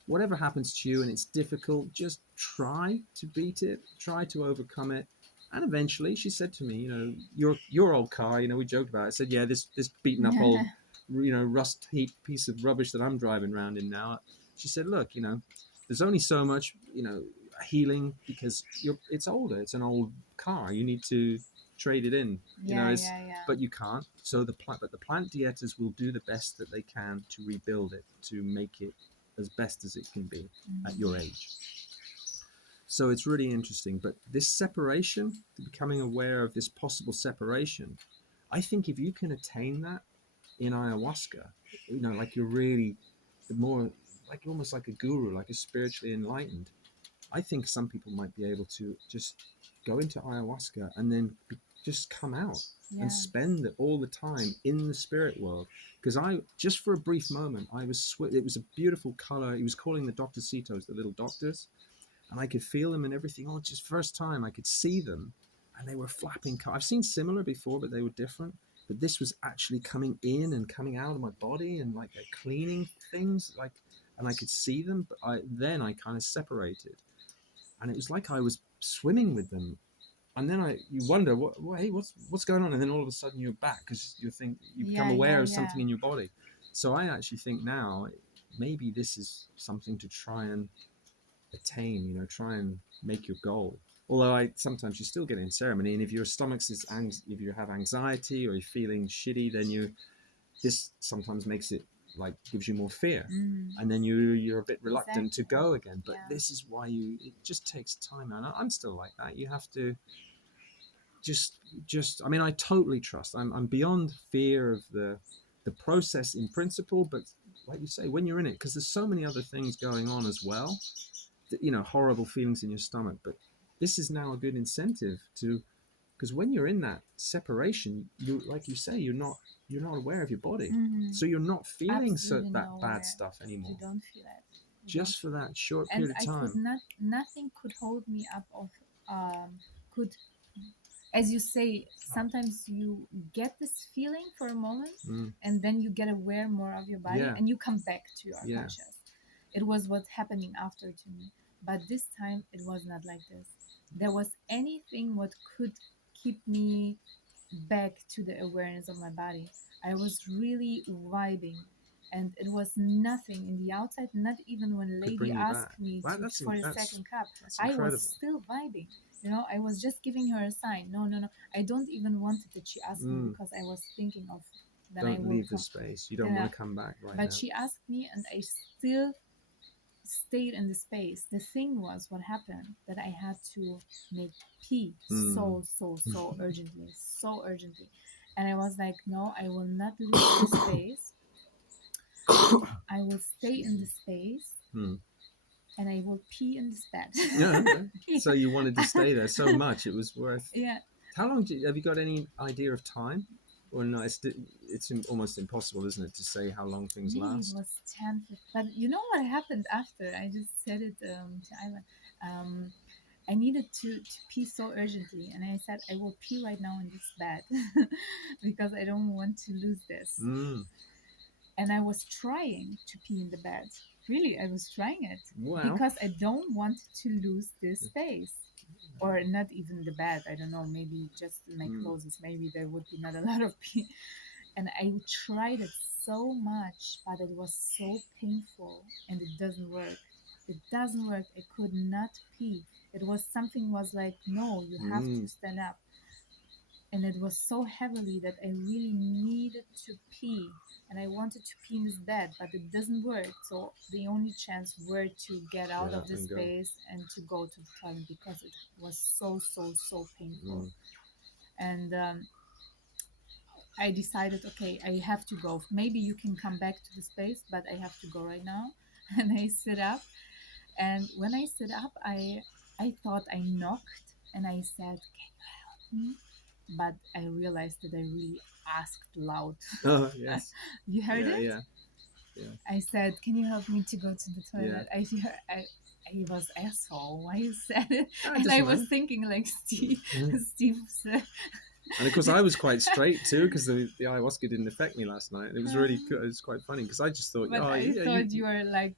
Whatever happens to you and it's difficult, just try to beat it, try to overcome it. And eventually, she said to me, your old car, we joked about it. I said, yeah, this beaten up old, rust heap piece of rubbish that I'm driving around in now. She said, look, there's only so much, healing, because it's older. It's an old car. You need to trade it in. Yeah. But you can't. So the plant dieters will do the best that they can to rebuild it, to make it as best as it can be at your age. So it's really interesting. But this separation, becoming aware of this possible separation, I think if you can attain that in ayahuasca, like you're really more, like almost like a guru, like a spiritually enlightened, I think some people might be able to just go into ayahuasca and then just come out and spend all the time in the spirit world. Because just for a brief moment, it was a beautiful color. He was calling the doctorcitos, the little doctors, and I could feel them and everything. Just first time I could see them, and they were flapping. I've seen similar before, but they were different. But this was actually coming in and coming out of my body, and like they're cleaning things, and I could see them. But then I kind of separated, and it was like I was swimming with them. And then you wonder, hey, what's going on? And then all of a sudden you're back, because you become aware of something in your body. So I actually think now maybe this is something to try and attain, try and make your goal. Although sometimes you still get in ceremony, and if your if you have anxiety or you're feeling shitty, then this sometimes makes it gives you more fear, and then you're a bit reluctant to go again. But this is why it just takes time, and I'm still like that. You have to just I mean, I totally trust. I'm beyond fear of the process in principle, but like you say, when you're in it, because there's so many other things going on as well, horrible feelings in your stomach. But this is now a good incentive because when you're in that separation, like you say, you're not aware of your body, so you're not feeling bad stuff anymore. You don't feel it. Just for that short period of time. Nothing could hold me up could, as you say, sometimes you get this feeling for a moment, and then you get aware more of your body, and you come back to your conscious. It was what's happening after to me. But this time it was not like this. There was anything what could keep me back to the awareness of my body. I was really vibing, and it was nothing in the outside. Not even when Could lady bring you asked back. me Wow, for the second cup, that's I incredible. was still vibing. You know, I was just giving her a sign. No, no, no. I don't even want it that she asked me because I was thinking of that I Don't will leave the come. space. You don't want to come back right now. But she asked me, and I still stayed in the space. The thing was, what happened, that I had to make pee so urgently, and I was like, no, I will not leave the space. I will stay in the space. And I will pee in this bed. Yeah, okay. So you wanted to stay there so much, it was worth. Yeah. How long have you got any idea of time? Or no, it's almost impossible, isn't it, to say how long things Maybe last? it was 10, but you know what happened after? I just said it to Ivan. I needed to pee so urgently, and I said I will pee right now in this bed because I don't want to lose this. And I was trying to pee in the bed. Really, I was trying it because I don't want to lose this space. Or not even the bed. I don't know. Maybe just my clothes. Maybe there would be not a lot of pee. And I tried it so much, but it was so painful, and it doesn't work. It doesn't work. I could not pee. It was something was like, no, you have to stand up. And it was so heavily that I really needed to pee. And I wanted to pee in this bed, but it doesn't work. So the only chance were to get out of this space and to go to the toilet because it was so painful. And I decided, okay, I have to go. Maybe you can come back to the space, but I have to go right now. And I sit up. And when I sit up, I thought I knocked and I said, can you help me? But I realized that I really asked loud. Oh, yes. You heard it? Yeah. I said, can you help me to go to the toilet? I was asshole. Why you said it? And I was thinking like Steve said. And of course, I was quite straight too because the ayahuasca didn't affect me last night. It was really good. It was quite funny because I just thought, but I thought you were like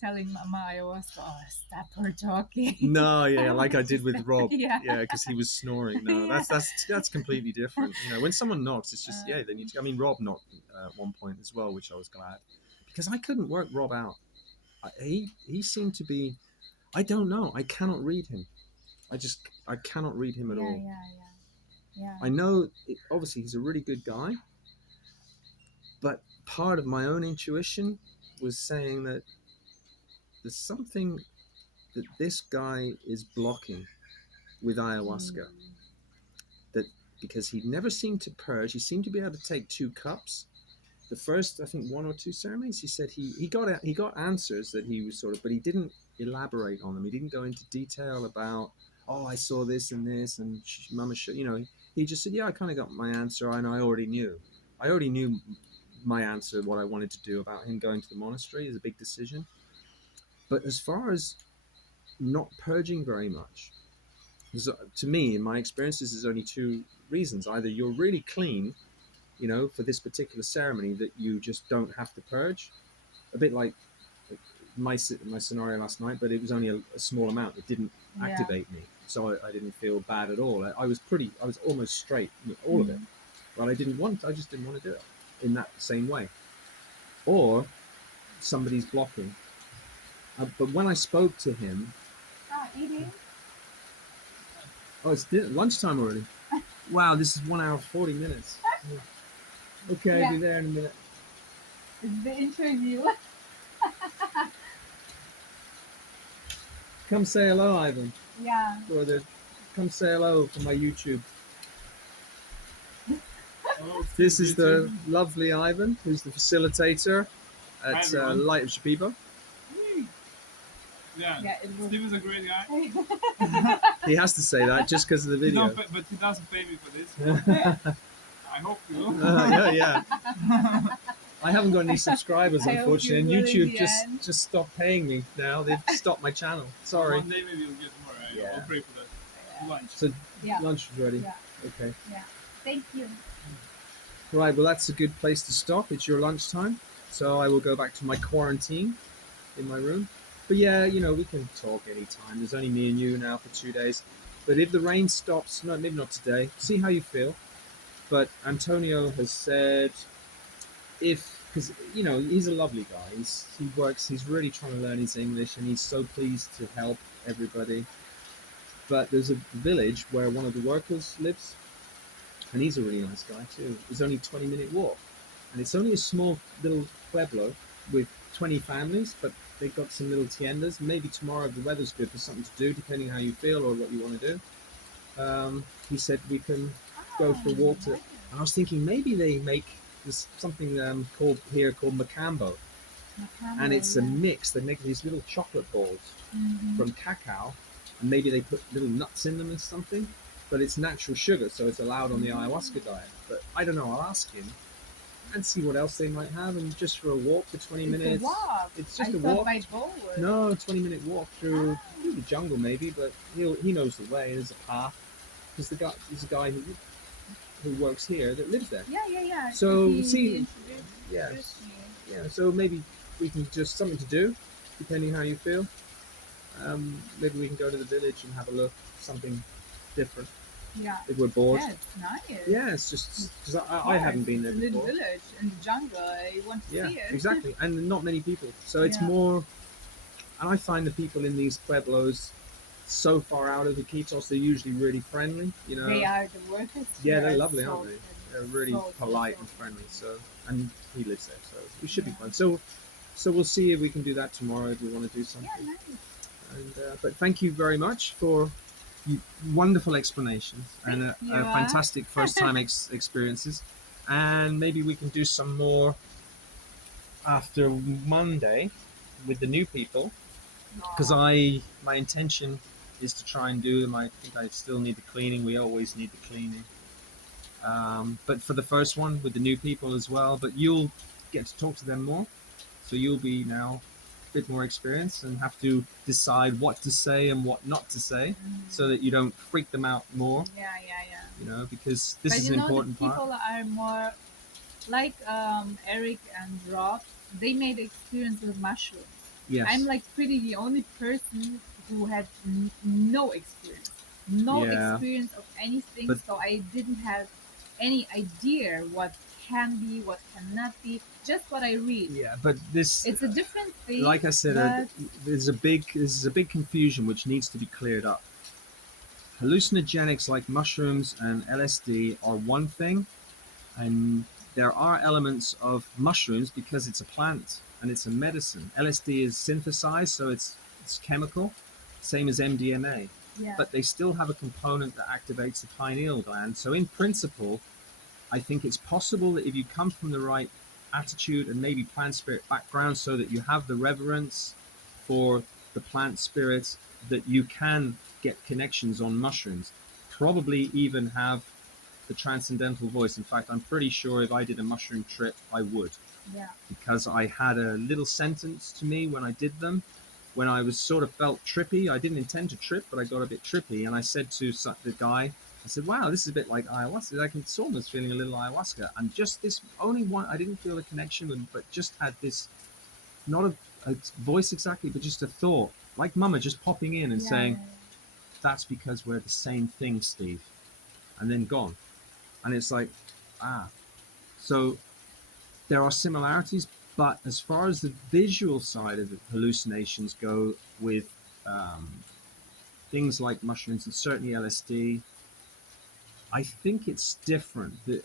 telling Mama ayahuasca, oh, stop her talking. No, yeah, like I did with Rob. Yeah, because he was snoring. No, that's completely different. You know, when someone knocks, it's just they need to. I mean, Rob knocked at one point as well, which I was glad because I couldn't work Rob out. He seemed to be. I don't know. I cannot read him. I cannot read him at all. Yeah. I know, obviously, he's a really good guy, but part of my own intuition was saying that there's something that this guy is blocking with ayahuasca. That because he never seemed to purge, he seemed to be able to take 2 cups. The first, I think, 1 or 2 ceremonies, he said he got answers that he was sort of, but he didn't elaborate on them. He didn't go into detail about, oh, I saw this and Mama, you know. He just said, yeah, I kind of got my answer, and I already knew my answer, what I wanted to do about him going to the monastery is a big decision. But as far as not purging very much, to me, in my experiences, there's only 2 reasons. Either you're really clean, you know, for this particular ceremony that you just don't have to purge, a bit like my scenario last night, but it was only a small amount. It didn't activate me, so I didn't feel bad at all. I was almost straight, all of it, but I just didn't want to do it in that same way. Or somebody's blocking. But when I spoke to him, Eating. Oh, it's lunchtime already. Wow, this is 1 hour 40 minutes. Okay, I'll be there in a minute. It's the interview. Come say hello, Ivan. Yeah. Come say hello for my YouTube. This is the lovely Ivan, who's the facilitator at Light of Shapibo. Yeah, Steve is a great guy. He has to say that just because of the video. But he doesn't pay me for this. I hope you. Yeah. I haven't got any subscribers, unfortunately, and YouTube just stopped paying me now. They've stopped my channel. Sorry. One day maybe you'll get more. I'll pray for that. Lunch. So lunch is ready. Yeah. Okay. Yeah. Thank you. Right, well, that's a good place to stop. It's your lunchtime, so I will go back to my quarantine in my room. But yeah, you know, we can talk anytime. There's only me and you now for 2 days. But if the rain stops, no, maybe not today, see how you feel. But Antonio has said, because he's a lovely guy. He's really trying to learn his English, and he's so pleased to help everybody. But there's a village where one of the workers lives, and he's a really nice guy too. It's only a 20-minute walk, and it's only a small little pueblo with 20 families, but they've got some little tiendas. Maybe tomorrow, if the weather's good, for something to do, depending how you feel or what you want to do. He said we can go for a walk to. And I was thinking maybe they make this something called macambo, and it's a mix. They make these little chocolate balls from cacao, and maybe they put little nuts in them or something. But it's natural sugar, so it's allowed on the ayahuasca diet. But I don't know. I'll ask him and see what else they might have, and just for a walk for 20 minutes. A walk. It's just a walk. By boat. No, 20-minute walk through the jungle maybe, but he knows the way. There's a path. Because there's a guy who works here that lives there. Yeah. So he yeah. So maybe we can just something to do, depending how you feel. Maybe we can go to the village and have a look, something different. Yeah. If we're bored. Yeah, it's nice. Yeah, it's just because I haven't been there before. It's a little village in the jungle. I want to see it. Exactly, and not many people. So it's more. And I find the people in these pueblos so far out of the Quitos, they're usually really friendly. They are the workers. Yeah, they're lovely, aren't they? They're really polite and friendly. So, and he lives there, so we should be fine. So we'll see if we can do that tomorrow if we want to do something. Yeah, nice. And but thank you very much for wonderful explanations and fantastic first-time experiences. And maybe we can do some more after Monday with the new people, because my intention is to try and do them. I think I still need the cleaning. We always need the cleaning. But for the first one with the new people as well, but you'll get to talk to them more. So you'll be now a bit more experienced and have to decide what to say and what not to say so that you don't freak them out more. Yeah. Because this is an important part. People are more like Eric and Rob. They made experience with mushrooms. Yes. I'm like pretty the only person who had no experience. Experience of anything, so I didn't have any idea what can be, what cannot be, just what I read. Yeah, but it's a different thing. Like I said, there's a big confusion which needs to be cleared up. Hallucinogenics like mushrooms and LSD are one thing, and there are elements of mushrooms because it's a plant and it's a medicine. LSD is synthesized, so it's chemical, same as MDMA. Yeah. But they still have a component that activates the pineal gland. So in principle, I think it's possible that if you come from the right attitude and maybe plant spirit background, so that you have the reverence for the plant spirits, that you can get connections on mushrooms, probably even have the transcendental voice. In fact, I'm pretty sure if I did a mushroom trip, I would. Yeah. Because I had a little sentence to me when I did them, when I was sort of felt trippy. I didn't intend to trip, but I got a bit trippy. And I said to the guy, I said, wow, this is a bit like ayahuasca. I can almost feeling a little ayahuasca. And just this only one, I didn't feel a connection with, but just had this, not a voice exactly, but just a thought, like Mama just popping in and saying, that's because we're the same thing, Steve. And then gone. And it's like, so there are similarities, but as far as the visual side of the hallucinations go with things like mushrooms and certainly LSD, I think it's different. The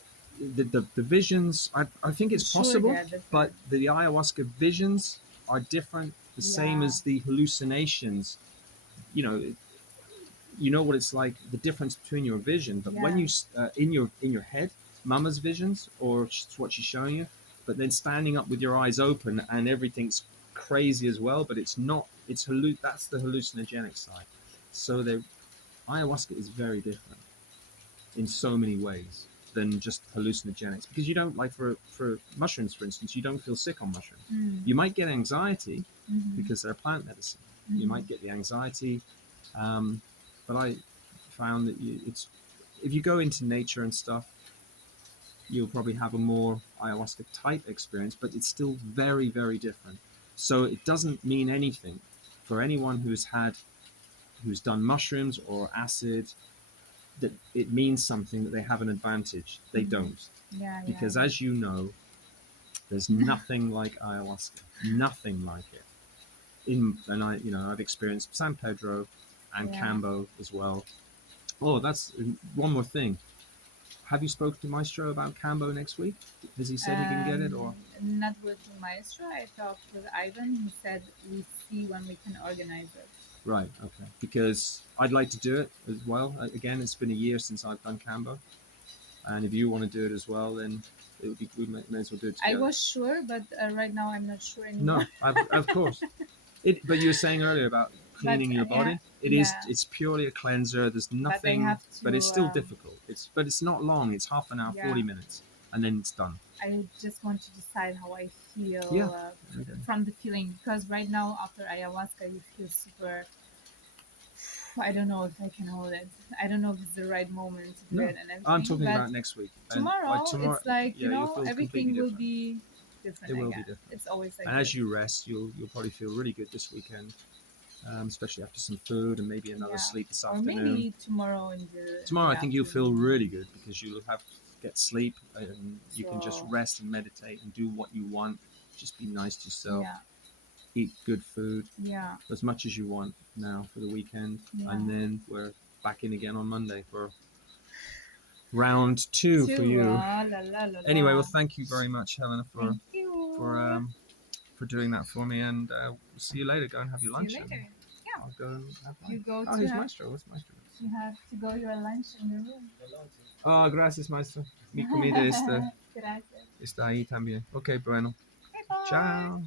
visions, I think it's possible, but the ayahuasca visions are different, the same as the hallucinations. You know what it's like, the difference between your vision, but when you in your head, Mama's visions or what she's showing you, but then standing up with your eyes open and everything's crazy as well, but it's not. That's the hallucinogenic side. So the ayahuasca is very different in so many ways than just hallucinogenics, because you don't, like for mushrooms, for instance, you don't feel sick on mushrooms. You might get anxiety because they're plant medicine. You might get the anxiety. But I found that if you go into nature and stuff, you'll probably have a more ayahuasca type experience, but it's still very, very different. So it doesn't mean anything for anyone who's done mushrooms or acid, that it means something, that they have an advantage. They don't. Because as you know, There's nothing like ayahuasca. Nothing like it. I've experienced San Pedro and Yeah. Cambo as well. Oh, that's one more thing. Have you spoken to Maestro about Cambo next week? Has he said he can get it, or? Not with Maestro. I talked with Ivan. He said we see when we can organize it. Right, okay. Because I'd like to do it as well. Again, it's been a year since I've done Cambo. And if you want to do it as well, then it would be, we may as well do it I together. was sure, but right now I'm not sure anymore. No, of course. But you were saying earlier about cleaning your body. It's purely a cleanser. There's nothing, but it's still difficult. But it's not long. It's half an hour, 40 minutes, and then it's done. I just want to decide how I feel Okay. from the feeling, because right now after ayahuasca you feel super. I don't know if I can hold it. I don't know if it's the right moment to do it and everything. I'm talking about next week. Tomorrow, it's like everything will different. be different. It will be different. It's always like. And as you rest, you'll probably feel really good this weekend, especially after some food and maybe another sleep this afternoon. Or maybe tomorrow Tomorrow, I think you'll feel really good because you'll get sleep and you can just rest and meditate and do what you want. Just be nice to yourself. Yeah. Eat good food. Yeah. As much as you want now for the weekend, and then we're back in again on Monday for round 2 for you. Anyway, well, thank you very much, Helena, for doing that for me, and we'll see you later. Go and have your lunch. See you later. Yeah. I'll go and have lunch. You go here's Maestro. Where's Maestro? You have to go your lunch in your room. Oh, gracias, Maestro. Mi comida está ahí también. Ok, bueno. Bye-bye. Ciao.